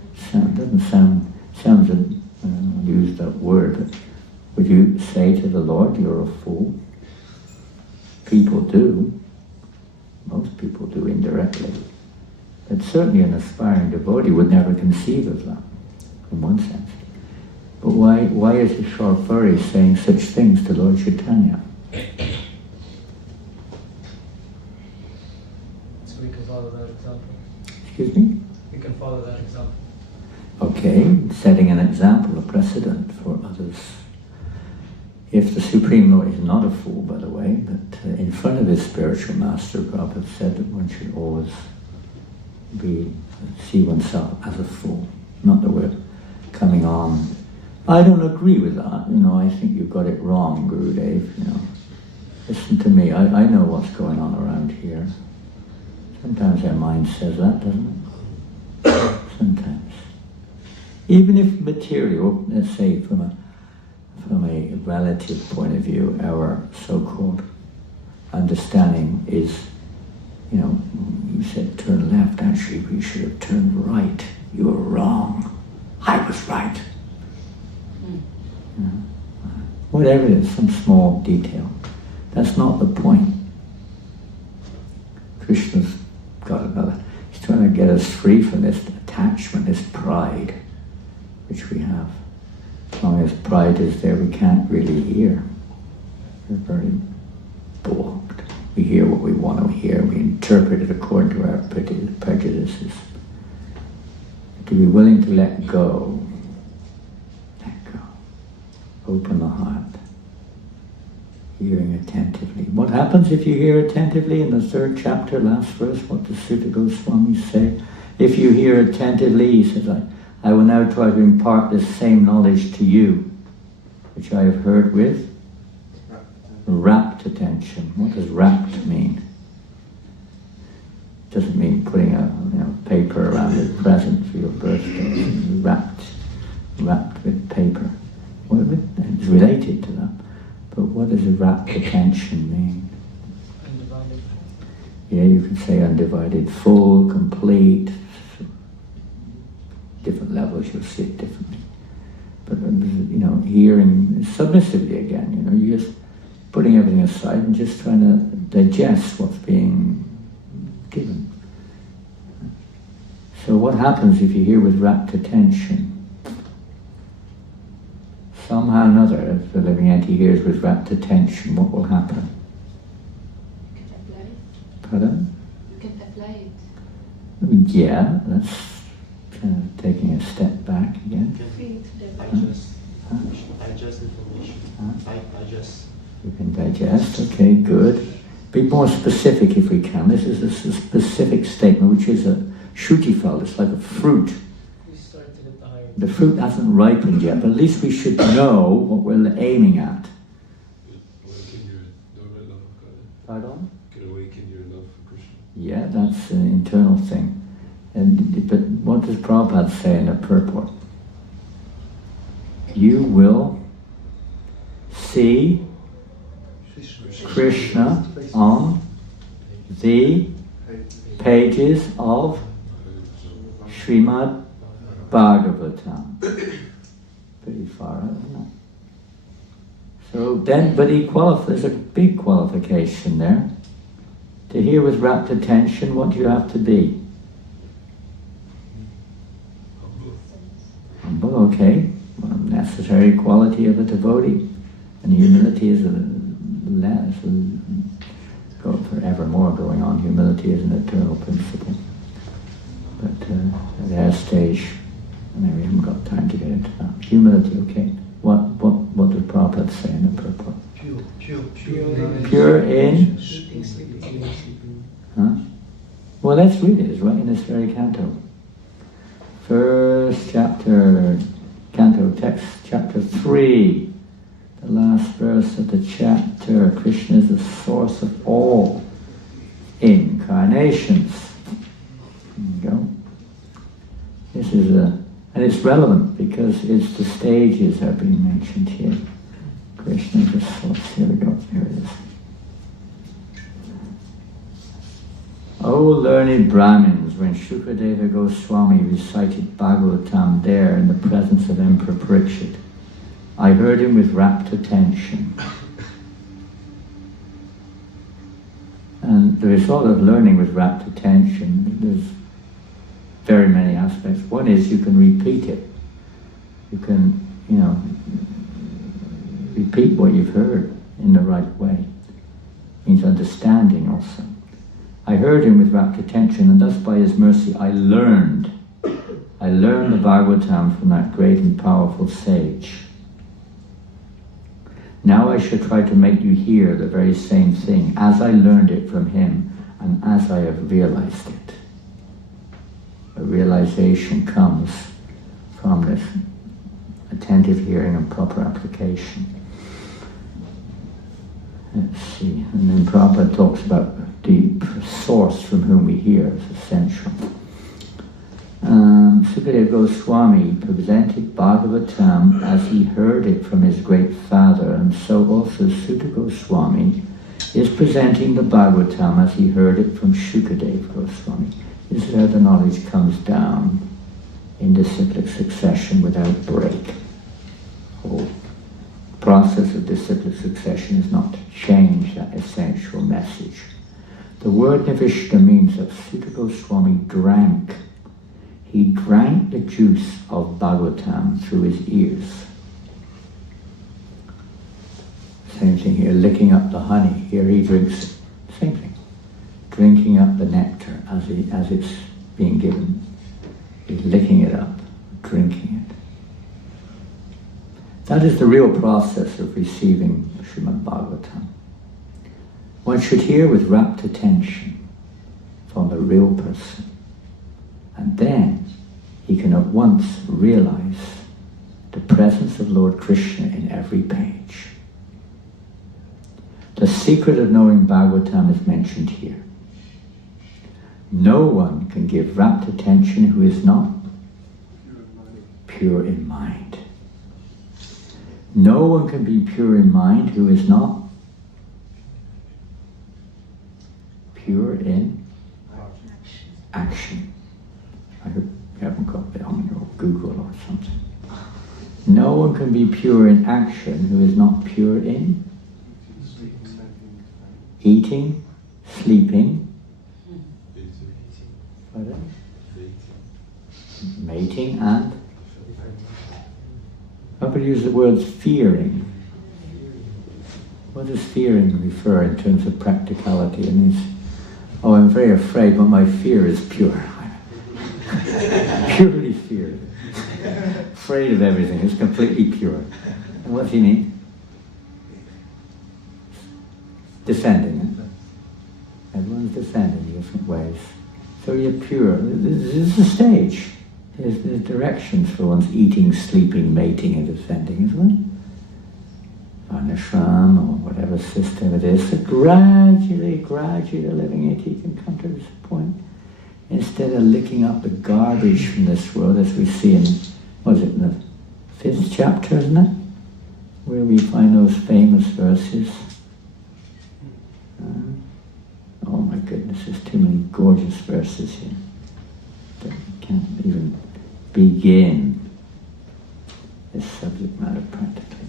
sounds I'll use that word, but would you say to the Lord, you're a fool? People do. Most people do indirectly. But certainly an aspiring devotee would never conceive of that, in one sense. But why is Ishvara Puri saying such things to Lord Chaitanya? So we can follow that example. Excuse me? We can follow that example. Okay, setting an example, a precedent for others. If the Supreme Lord is not a fool, by the way, but in front of his spiritual master, Prabhupada said that one should always see oneself as a fool. Not that we're coming on. I don't agree with that. I think you've got it wrong, Gurudev. Listen to me. I know what's going on around here. Sometimes our mind says that, doesn't it? Sometimes. Even if material, let's say from a relative point of view, our so-called understanding is, you said turn left, actually we should have turned right. You were wrong. I was right. Whatever it is, some small detail. That's not the point. Krishna's got another. He's trying to get us free from this attachment, this pride, which we have. As long as pride is there, we can't really hear. We're very blocked. We hear what we want to hear. We interpret it according to our prejudices. To be willing to let go. Let go. Open the heart. Hearing attentively. What happens if you hear attentively? In the 3rd chapter, last verse, what does Sutta Goswami say? If you hear attentively, he says, I will now try to impart this same knowledge to you, which I have heard with rapt attention. What does rapt mean? It doesn't mean putting a paper around a present for your birthday. Wrapped with paper. It's related to that. But what does a rapt attention mean? Undivided. Yeah, you can say undivided, full, complete. Different levels, you'll see it differently. But hearing submissively again, you're just putting everything aside and just trying to digest what's being given. So what happens if you hear with rapt attention? Somehow or another, if the living entity hears with rapt attention, what will happen? You can apply it. Pardon? You can apply it. Yeah, that's taking a step back again. Digest information. Digest. You can digest, okay, good. Be more specific if we can. This is a specific statement, which is a shrutifal. It's like a fruit. We start to get the higher. The fruit hasn't ripened yet, but at least we should know what we're aiming at. What can you Pardon? Can awaken your love for Krishna. Yeah, that's an internal thing. But what does Prabhupada say in the purport? You will see Krishna on the pages of Srimad Bhagavatam. Pretty far out, isn't it? So then, but there's a big qualification there. To hear with rapt attention, what do you have to be? Humble, okay. Well, necessary quality of a devotee. And humility is less. Go forevermore going on. Humility is an eternal principle. But at that stage, maybe we haven't got time to get into that. Humility, okay. What does Prabhupada say in the purport? Pure in? Huh? Well, let's read it. It's right in this very canto. First chapter, canto text, chapter 3. The last verse of the chapter. Krishna is the source of all incarnations. There you go. This is and it's relevant because it's the stages are being mentioned here. Krishna is the source. Here we go. Here it is. O learned Brahmins, when Shukadeva Goswami recited Bhagavatam there in the presence of Emperor Parikshit, I heard him with rapt attention. And the result of learning with rapt attention, there's very many aspects. One is you can repeat it. You can, repeat what you've heard in the right way. It means understanding also. I heard him with rapt attention, and thus by his mercy I learned the Bhagavatam from that great and powerful sage. Now I shall try to make you hear the very same thing as I learned it from him and as I have realized it. A realization comes from this attentive hearing and proper application. Let's see, and then Prabhupada talks about the source from whom we hear is essential. Sukadeva Goswami presented Bhagavatam as he heard it from his great father, and so also Sutta Goswami is presenting the Bhagavatam as he heard it from Shukadeva Goswami. This is how the knowledge comes down in disciplic succession without break. The whole process of disciplic succession is not to change that essential message. The word Nivishta means that Sutta Goswami drank. He drank the juice of Bhagavatam through his ears. Same thing here, licking up the honey. Here he drinks, same thing. Drinking up the nectar as it's being given. He's licking it up, drinking it. That is the real process of receiving Srimad Bhagavatam. One should hear with rapt attention from the real person. And then he can at once realize the presence of Lord Krishna in every page. The secret of knowing Bhagavatam is mentioned here. No one can give rapt attention who is not pure in mind. No one can be pure in mind who is not pure in action. I hope you haven't got that on your Google or something. No one can be pure in action who is not pure in eating, sleeping, mating, and nobody uses the words fearing. What does fearing refer in terms of practicality? It means, oh, I'm very afraid, but my fear is pure. Purely fear. Afraid of everything. It's completely pure. And what does he mean? Defending it. Everyone's defending in different ways. So you're pure. This is the stage. There's directions for one's eating, sleeping, mating, and defending, isn't it? ashram or whatever system it is, so gradually they're living it, you can come to this point. Instead of licking up the garbage from this world, as we see in, what is it, in the 5th chapter, isn't it? Where we find those famous verses. Oh my goodness, there's too many gorgeous verses here that can't even begin this subject matter practically.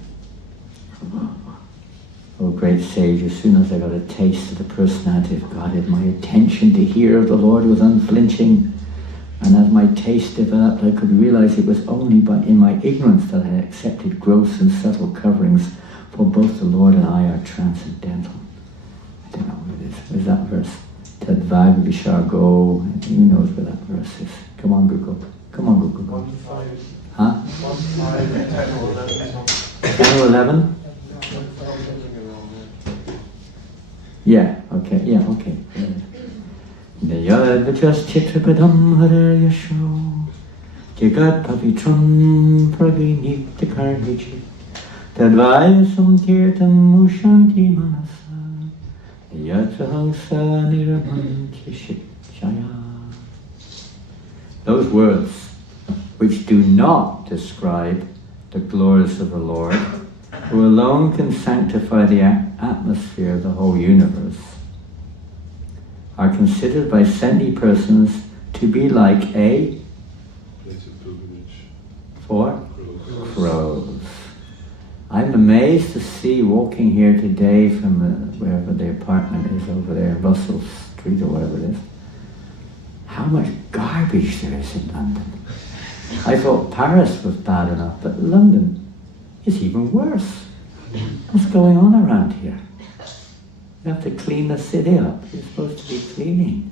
Oh great sage, as soon as I got a taste of the personality of Godhead, my attention to hear of the Lord was unflinching, and as my taste developed, I could realize it was only in my ignorance that I had accepted gross and subtle coverings, for both the Lord and I are transcendental. I don't know what it is. Where's that verse? Tadvad Vishargo. Who knows where that verse is? Come on, Google. Come on, Google. 1:5. Huh? 1:5, 10 or 11. 10 or 11? Yeah, okay, yeah, okay. Nayadvajas chitrapadam hare yasho jagat pavitram pravinitakarnichi tadvayasam tirtam mushanti manasa yatrahangsa niramanti shikshaya. Those words which do not describe the glories of the Lord, who alone can sanctify the atmosphere of the whole universe, are considered by senti persons to be like a place of pilgrimage for crows. I'm amazed to see, walking here today from wherever the apartment is over there, Russell Street or whatever it is, how much garbage there is in London. I thought Paris was bad enough, but London is even worse. What's going on around here? You have to clean the city up. You're supposed to be cleaning.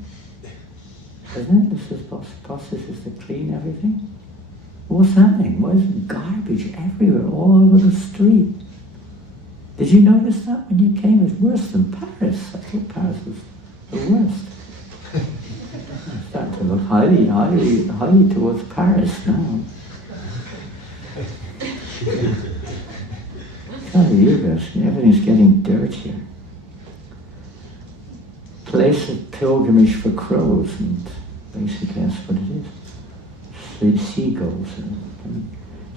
Isn't it? This is process is to clean everything. What's happening? Why is garbage everywhere, all over the street? Did you notice that when you came? It's worse than Paris. I thought Paris was the worst. I'm starting to look highly towards Paris now. Tell you this, everything's getting dirtier. Place of pilgrimage for crows, and basically that's what it is. Seagulls.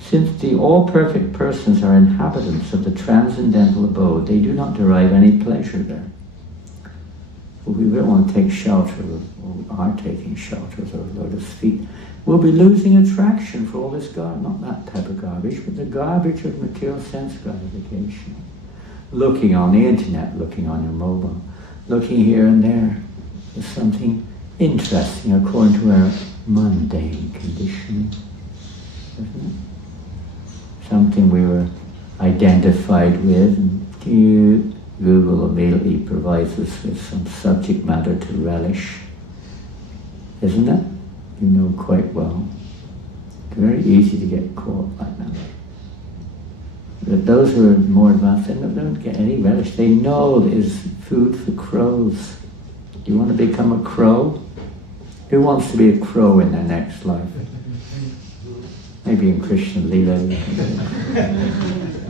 Since the all-perfect persons are inhabitants of the transcendental abode, they do not derive any pleasure there. Well, we don't want to take shelter, or are taking shelter of the lotus feet. We'll be losing attraction for all this garbage, not that type of garbage, but the garbage of material sense gratification. Looking on the internet, looking on your mobile, looking here and there for something interesting according to our mundane conditioning, isn't it? Something we were identified with, and Google immediately provides us with some subject matter to relish, isn't it? You know quite well. It's very easy to get caught like that. But those who are more advanced, they don't get any relish. They know there's food for crows. Do you want to become a crow? Who wants to be a crow in their next life? Maybe in Krishna Lila.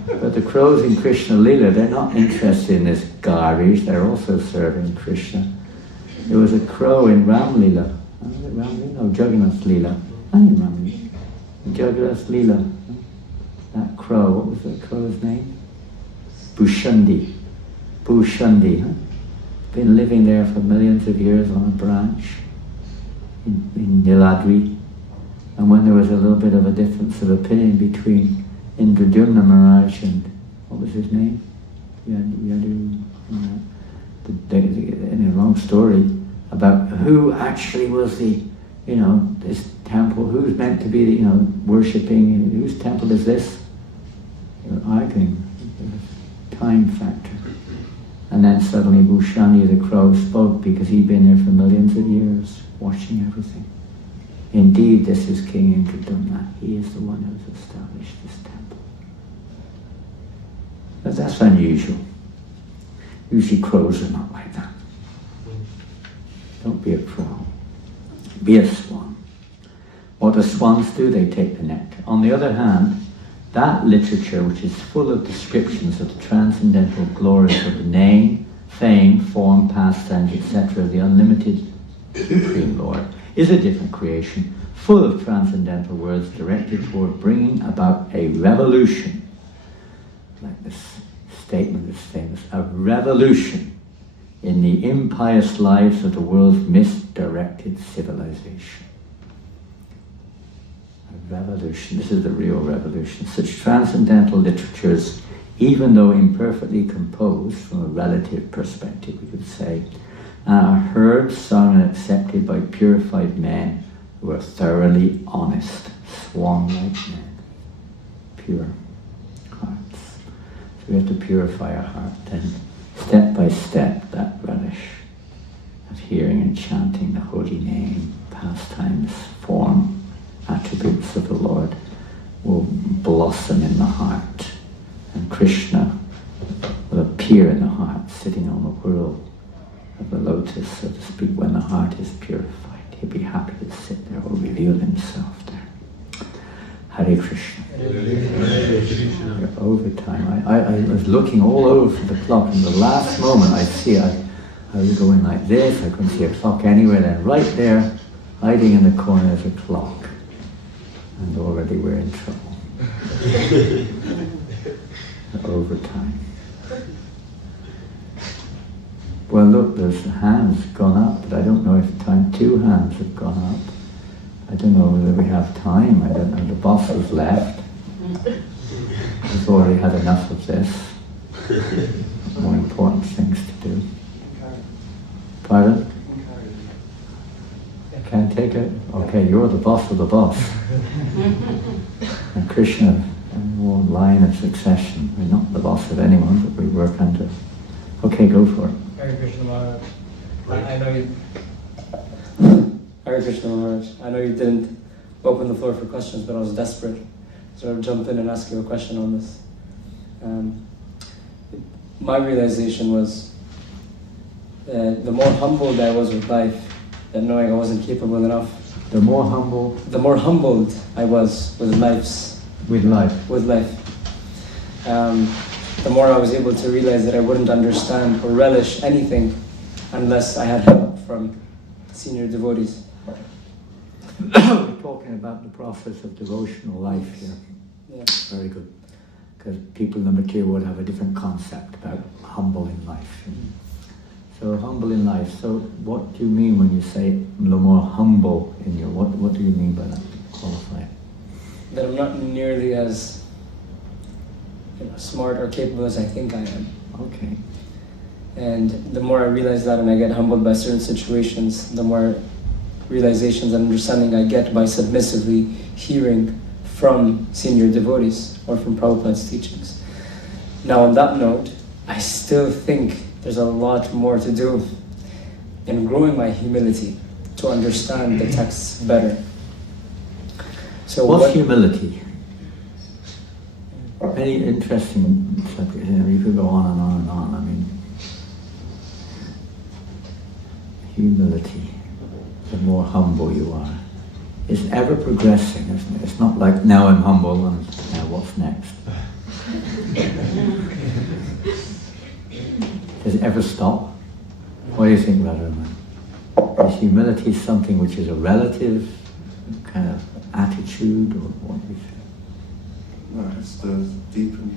But the crows in Krishna Lila, they're not interested in this garbage. They're also serving Krishna. There was a crow in Ram Lila. No, Jagannath Lila. I think Ram Lila. Jagannath Lila. That crow, what was that crow's name? Bhushundi. Bhushundi, huh? Been living there for millions of years on a branch in Niladri. And when there was a little bit of a difference of opinion between Indradyumna Maharaj and, what was his name? Yadu. In a long story about who actually was the, this temple, who's meant to be, worshipping, whose temple is this? They were arguing. Time factor. And then suddenly Bhushani the crow spoke because he'd been there for millions of years, watching everything. Indeed, this is King Indradyumna. He is the one who's established this temple. But that's unusual. Usually crows are not like that. Don't be a crow. Be a swan. What do swans do? They take the nectar. On the other hand, That literature, which is full of descriptions of the transcendental glories of the name, fame, form, pastimes, etc., of the unlimited Supreme Lord, is a different creation, full of transcendental words directed toward bringing about a revolution. Like this statement is famous, a revolution in the impious lives of the world's misdirected civilization. Revolution. This is the real revolution. Such transcendental literatures, even though imperfectly composed from a relative perspective, we could say, are heard, sung, and accepted by purified men who are thoroughly honest, swan-like men, pure hearts. So we have to purify our heart, then step by step that relish of hearing and chanting the holy name, pastimes, form, attributes of the Lord will blossom in the heart, and Krishna will appear in the heart, sitting on the whirl of the lotus, so to speak. When the heart is purified, he'll be happy to sit there, will reveal himself there. Hare Krishna. We're over time. I was looking all over for the clock, and the last moment I see it, I was going like this, I couldn't see a clock anywhere, then right there, hiding in the corner is a clock. And already we're in trouble. Overtime. Well, look, there's hands gone up, but I don't know if time. 2 hands have gone up. I don't know whether we have time. I don't know. The boss has left. We've already had enough of this. More important things to do. Pardon? Can't take it? Okay, you're the boss of the boss. And Krishna, one line of succession. We're not the boss of anyone, but we work under. Okay, go for it. Hare Krishna Maharaj. I know you. Hare Krishna Maharaj. I know you didn't open the floor for questions, but I was desperate, so I'll jump in and ask you a question on this. My realization was the more humbled I was with life, and knowing I wasn't capable enough. The more humble? The more humbled I was with life. The more I was able to realize that I wouldn't understand or relish anything unless I had help from senior devotees. We're talking about the process of devotional life here. Yeah. Very good. Because people in the material world have a different concept about humble in life. So humble in life. So what do you mean when you say the more humble in you? What do you mean by that? Qualify it. That I'm not nearly as smart or capable as I think I am. Okay. And the more I realize that and I get humbled by certain situations, the more realizations and understanding I get by submissively hearing from senior devotees or from Prabhupada's teachings. Now on that note, I still think there's a lot more to do in growing my humility to understand the texts better. So what's humility? Very interesting subject. You could go on and on and on. I mean, humility, the more humble you are, is ever progressing, isn't it? It's not like, now I'm humble and now what's next? Does it ever stop? What do you think, Radha? Is humility something which is a relative kind of attitude, or what do you think? No, it's the deepen,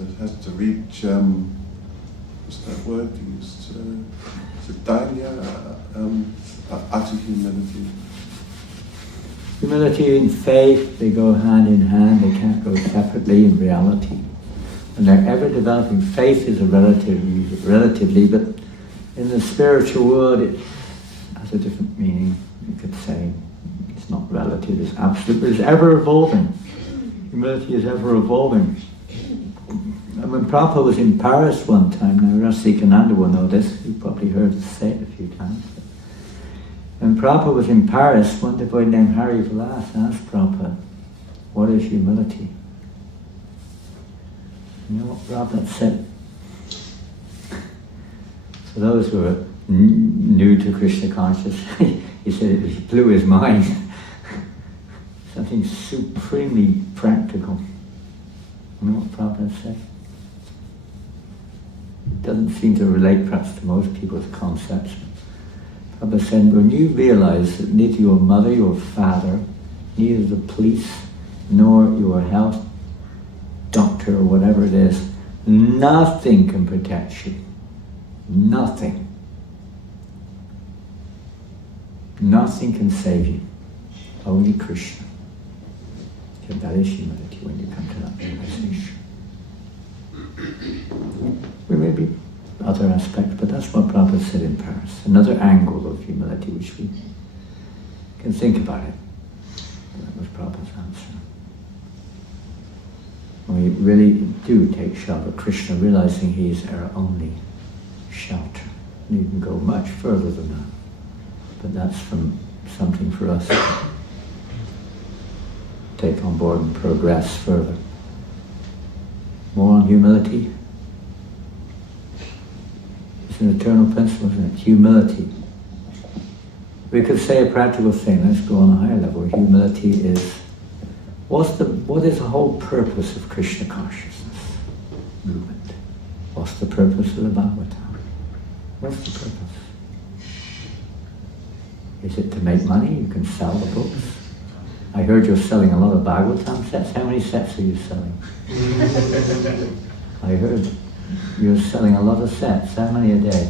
it has to reach, what's that word used? Is it danya? Utter humility. Humility and faith, they go hand in hand, they can't go separately in reality. And they're ever developing. Faith is a relatively, but in the spiritual world it has a different meaning. You could say it's not relative, it's absolute, but it's ever evolving. Humility is ever evolving. And when Prabhupada was in Paris one time, now Rasikananda will know this, you probably heard us say it a few times. When Prabhupada was in Paris, one devotee named Hari Vilas asked Prabhupada, what is humility? You know what Prabhupada said? For those who are new to Krishna consciousness, he said it blew his mind. Something supremely practical. You know what Prabhupada said? It doesn't seem to relate perhaps to most people's concepts. Prabhupada said, when you realize that neither your mother, your father, neither the police, nor your health doctor or whatever it is, nothing can protect you. Nothing. Nothing can save you. Only Krishna. So that is humility when you come to that realization. There may be other aspects, but that's what Prabhupada said in Paris. Another angle of humility which we can think about it. That was Prabhupada's answer. When we really do take shelter, Krishna, realizing he is our only shelter. And you can go much further than that. But that's something for us to take on board and progress further. More on humility. It's an eternal principle, isn't it? Humility. We could say a practical thing, let's go on a higher level. Humility is, what is the whole purpose of Krishna consciousness movement? What's the purpose of the Bhagavatam? What's the purpose? Is it to make money? You can sell the books. I heard you're selling a lot of Bhagavatam sets. How many sets are you selling? I heard you're selling a lot of sets. How many a day?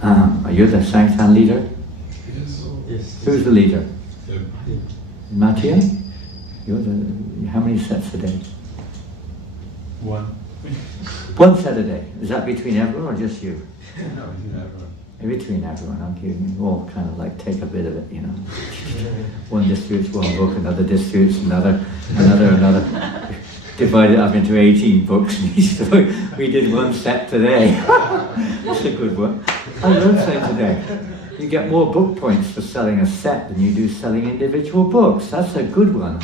Are you the Sankhan leader? Yes. Who's the leader? Yep. Mattia? How many sets a day? One. One set a day. Is that between everyone or just you? No, between everyone. Between everyone, I'm kidding. We all kind of like take a bit of it, you know. One distributes one book, another distributes another. Divide it up into 18 books. We did one set today. That's a good one. I learned something today. You get more book points for selling a set than you do selling individual books. That's a good one.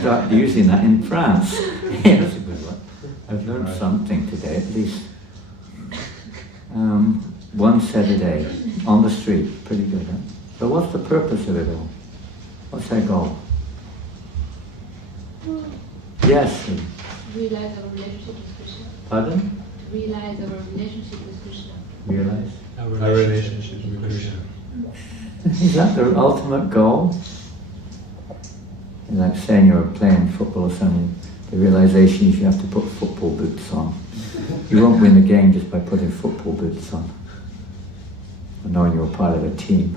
Start using that in France. Yeah, that's a good one. I've learned something today, at least. One set a day, on the street. Pretty good, huh? So what's the purpose of it all? What's our goal? Yes? Realize our relationship with Krishna. Pardon? To realize our relationship with Krishna. Realize? Our relationship with Krishna. Is that the ultimate goal? It's like saying you're playing football or something. The realization is you have to put football boots on. You won't win the game just by putting football boots on. Or knowing you're part of a team.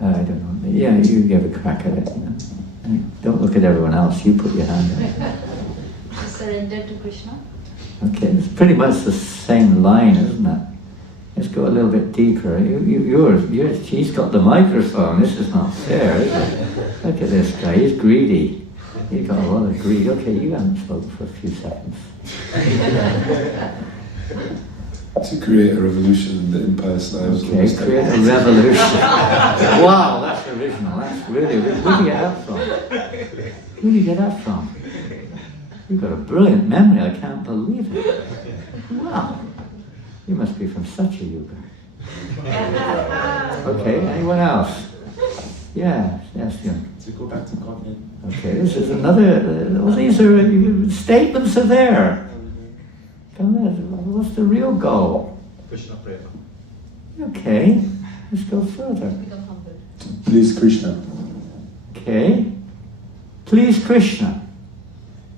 I don't know. Yeah, you give a crack at it. Don't look at everyone else. You put your hand up. To surrender to Krishna. Okay, it's pretty much the same line, isn't it? Let's go a little bit deeper. He's got the microphone. This is not fair, is it? Look at this guy. He's greedy. He's got a lot of greed. Okay, you haven't spoken for a few seconds. To create a revolution in the Empire Slides. Okay, create a revolution. Wow, that's original. That's really, where did you get that from? Who did you get that from? You've got a brilliant memory, I can't believe it. Wow. You must be from such a yuga. Okay, anyone else? Yeah, yes, yeah. To go back to Godhead. Okay, this is another, all these are, statements are there. What's the real goal? Krishna Prema. Okay, let's go further. Become humble. Please Krishna. Okay, please Krishna.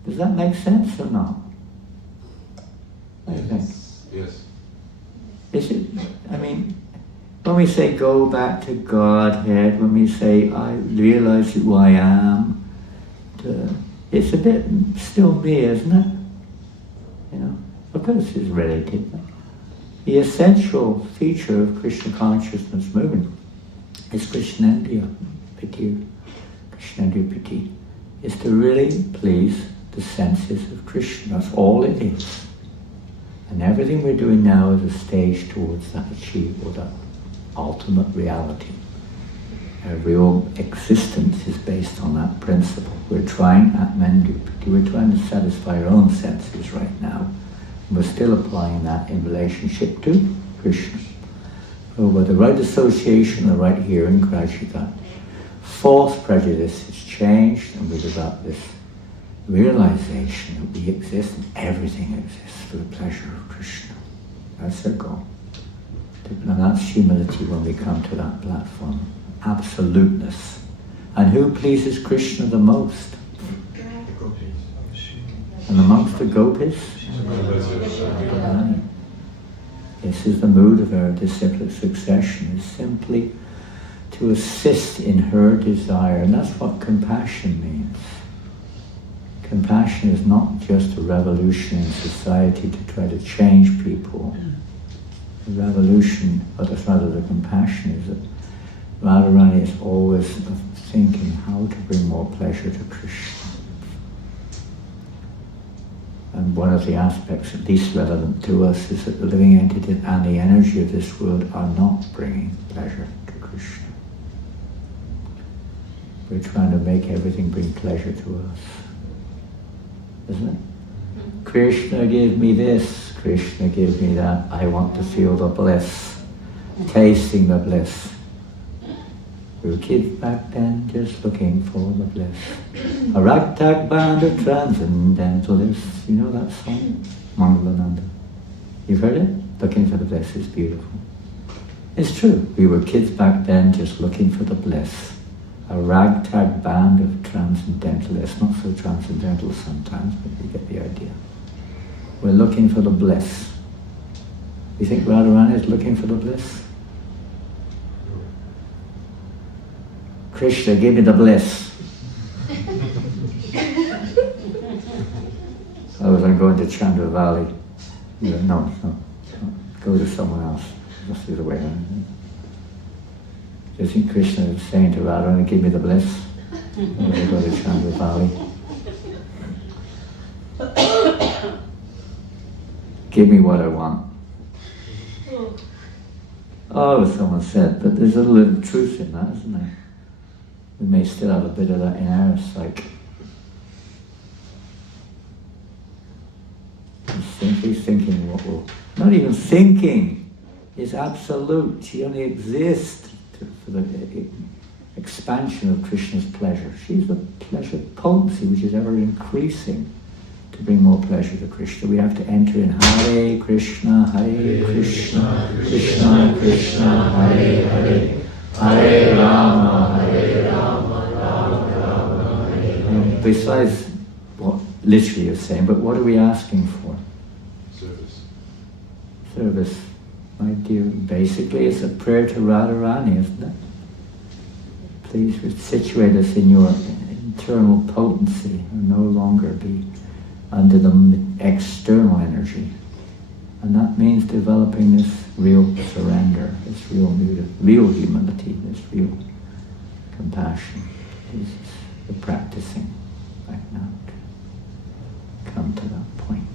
Does that make sense or not? What do you think? Yes. Is it, when we say go back to Godhead, when we say I realize who I am, it's a bit still me, isn't it? Of course it's related. The essential feature of Krishna consciousness movement is Krishnendriya Piti. Krishnendriya Piti is to really please the senses of Krishna. That's all it is. And everything we're doing now is a stage towards that achievement, or that ultimate reality. Our real existence is based on that principle. We're trying at Mendupati, we're trying to satisfy our own senses right now. And we're still applying that in relationship to Krishna. So with the right association, the right hearing, gradually that false prejudice is changed, and we've got this realization that we exist and everything exists for the pleasure of Krishna. That's their goal. And that's humility when we come to that platform. Absoluteness. And who pleases Krishna the most? And amongst the gopis? This is the mood of our disciplic succession, is simply to assist in her desire. And that's what compassion means. Compassion is not just a revolution in society to try to change people. The revolution, but rather the compassion, is that Radharani is always thinking how to bring more pleasure to Krishna. And one of the aspects, at least relevant to us, is that the living entity and the energy of this world are not bringing pleasure to Krishna. We're trying to make everything bring pleasure to us. Isn't it? Krishna gave me this, Krishna gave me that. I want to feel the bliss, tasting the bliss. We were kids back then just looking for the bliss. A ragtag band of transcendentalists. You know that song? Mangalananda. You've heard it? Looking for the bliss is beautiful. It's true. We were kids back then just looking for the bliss. A ragtag band of transcendentalists. Not so transcendental sometimes, but you get the idea. We're looking for the bliss. You think Radharani is looking for the bliss? Krishna, give me the bliss. Otherwise I'm going to Chandra Valley. No, go to someone else. That's the other way around. Do you think Krishna is saying to Radharani, give me the bliss? I'm going to go to Chandra Valley. Give me what I want. Oh, someone said, but there's a little truth in that, isn't there? We may still have a bit of that in our psyche. Simply thinking what will... Not even thinking is absolute. She only exists for the expansion of Krishna's pleasure. She's the pleasure potency which is ever increasing to bring more pleasure to Krishna. We have to enter in Hare Krishna, Krishna Krishna, Hare Hare, Hare Rama, Rama Rama, Hare. Besides what literally you're saying, but what are we asking for? Service. My dear, basically it's a prayer to Radharani, isn't it? Please situate us in your internal potency and no longer be under the external energy. And that means developing this real surrender, this real humility, this real compassion. This is the practicing right now to come to that point.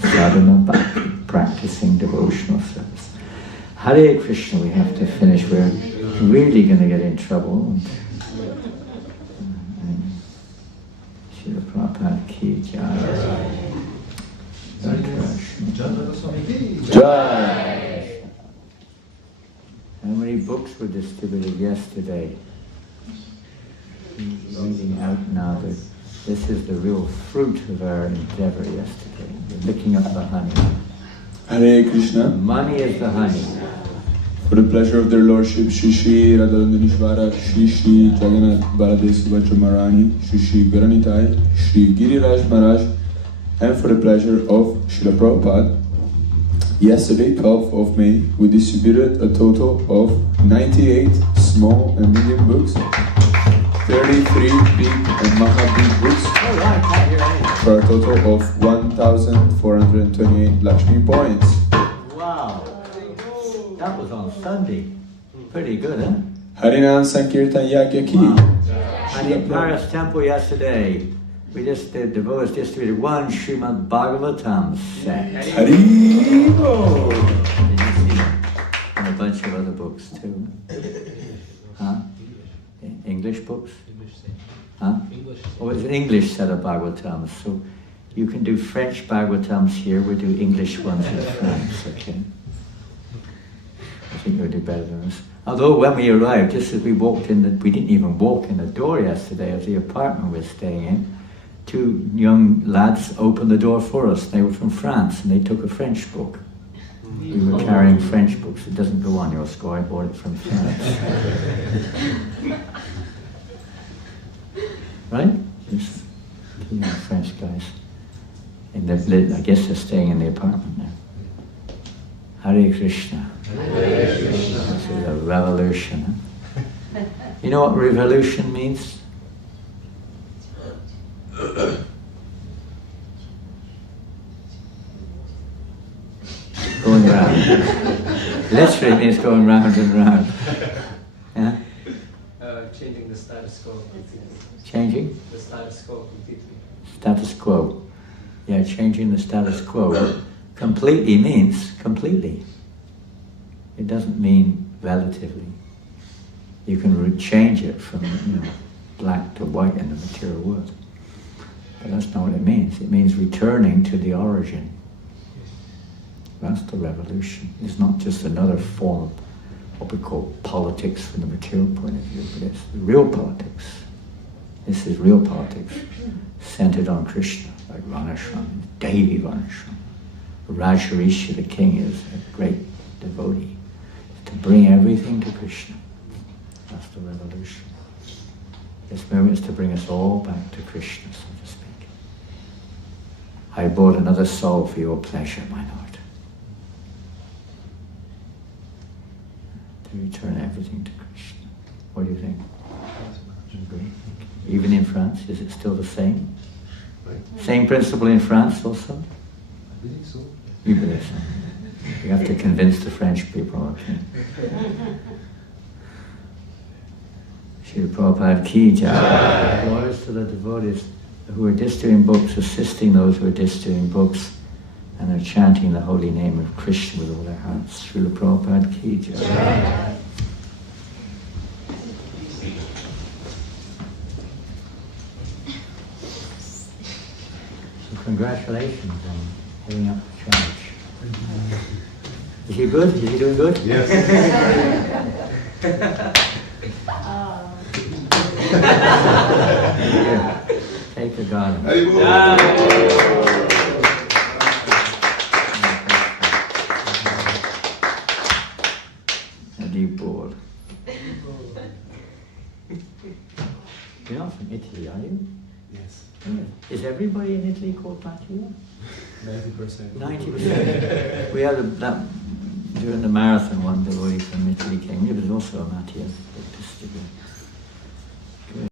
Sadhana bhakti, practicing devotional service. Hare Krishna, we have to finish. We're really going to get in trouble. Srila Prabhupada ki jai. Jai. How many books were distributed yesterday? Reading out now that this is the real fruit of our endeavor yesterday. We're licking up the honey. Hare Krishna. Money is the honey. For the pleasure of their lordship, Shri Shri Radha Nishvara, Shri Shri Jagannath Baladev Subhadra Maharani, Shri Shri Garanitai, Shri Giriraj Maharaj, and for the pleasure of Srila Prabhupada, yesterday, 12th of May, we distributed a total of 98 small and medium books, 33 big and maha big books, for a total of 1,428 Lakshmi points. Wow, that was on Sunday. Pretty good, huh? Harinam Sankirtan Yagya Ki. And in Paris Temple yesterday, we just did, the devotees distributed one Srimad Bhagavatam set. Haribol! And a bunch of other books too. Huh? English books? Huh? Oh, it's an English set of Bhagavatams. So you can do French Bhagavatams here, we'll do English ones in France, okay? I think you'll do better than us. Although when we arrived, just as we walked in, we didn't even walk in the door yesterday of the apartment we're staying in, two young lads opened the door for us. They were from France and they took a French book. We were carrying French books. It doesn't go on your score. I bought it from France. Right? It's, French guys. And I guess they're staying in the apartment now. Hare Krishna. Hare Krishna. This is a revolution. Huh? You know what revolution means? Going round. Literally means going round and round. Yeah? Changing the status quo. Changing? The status quo completely. Status quo. Yeah, changing the status quo. Completely means completely. It doesn't mean relatively. You can change it from black to white in the material world. But that's not what it means. It means returning to the origin. That's the revolution. It's not just another form of what we call politics from the material point of view, but it's real politics. This is real politics, centered on Krishna, like Ranashram, daily Ranashram. Rajarishi, the king, is a great devotee, to bring everything to Krishna. That's the revolution. This movement is to bring us all back to Krishna, so to speak. I brought another soul for your pleasure, my Lord. To return everything to Krishna. What do you think? Agree? Even in France, is it still the same? Same principle in France also? I believe so. You believe so? You have to convince the French people, okay? Srila Prabhupada ki jai. Glories to the devotees who are distributing books, assisting those who are distributing books, and are chanting the holy name of Krishna with all their hearts. Srila Prabhupada ki jai. So congratulations on heading up the charge. Is he good? Is he doing good? Yes. Here, take the garden. A deep board. You're not from Italy, are you? Yes. Is everybody in Italy called Mattia? 90%. 90%. We had that during the marathon, one devotee from Italy came. He was also a Mattia.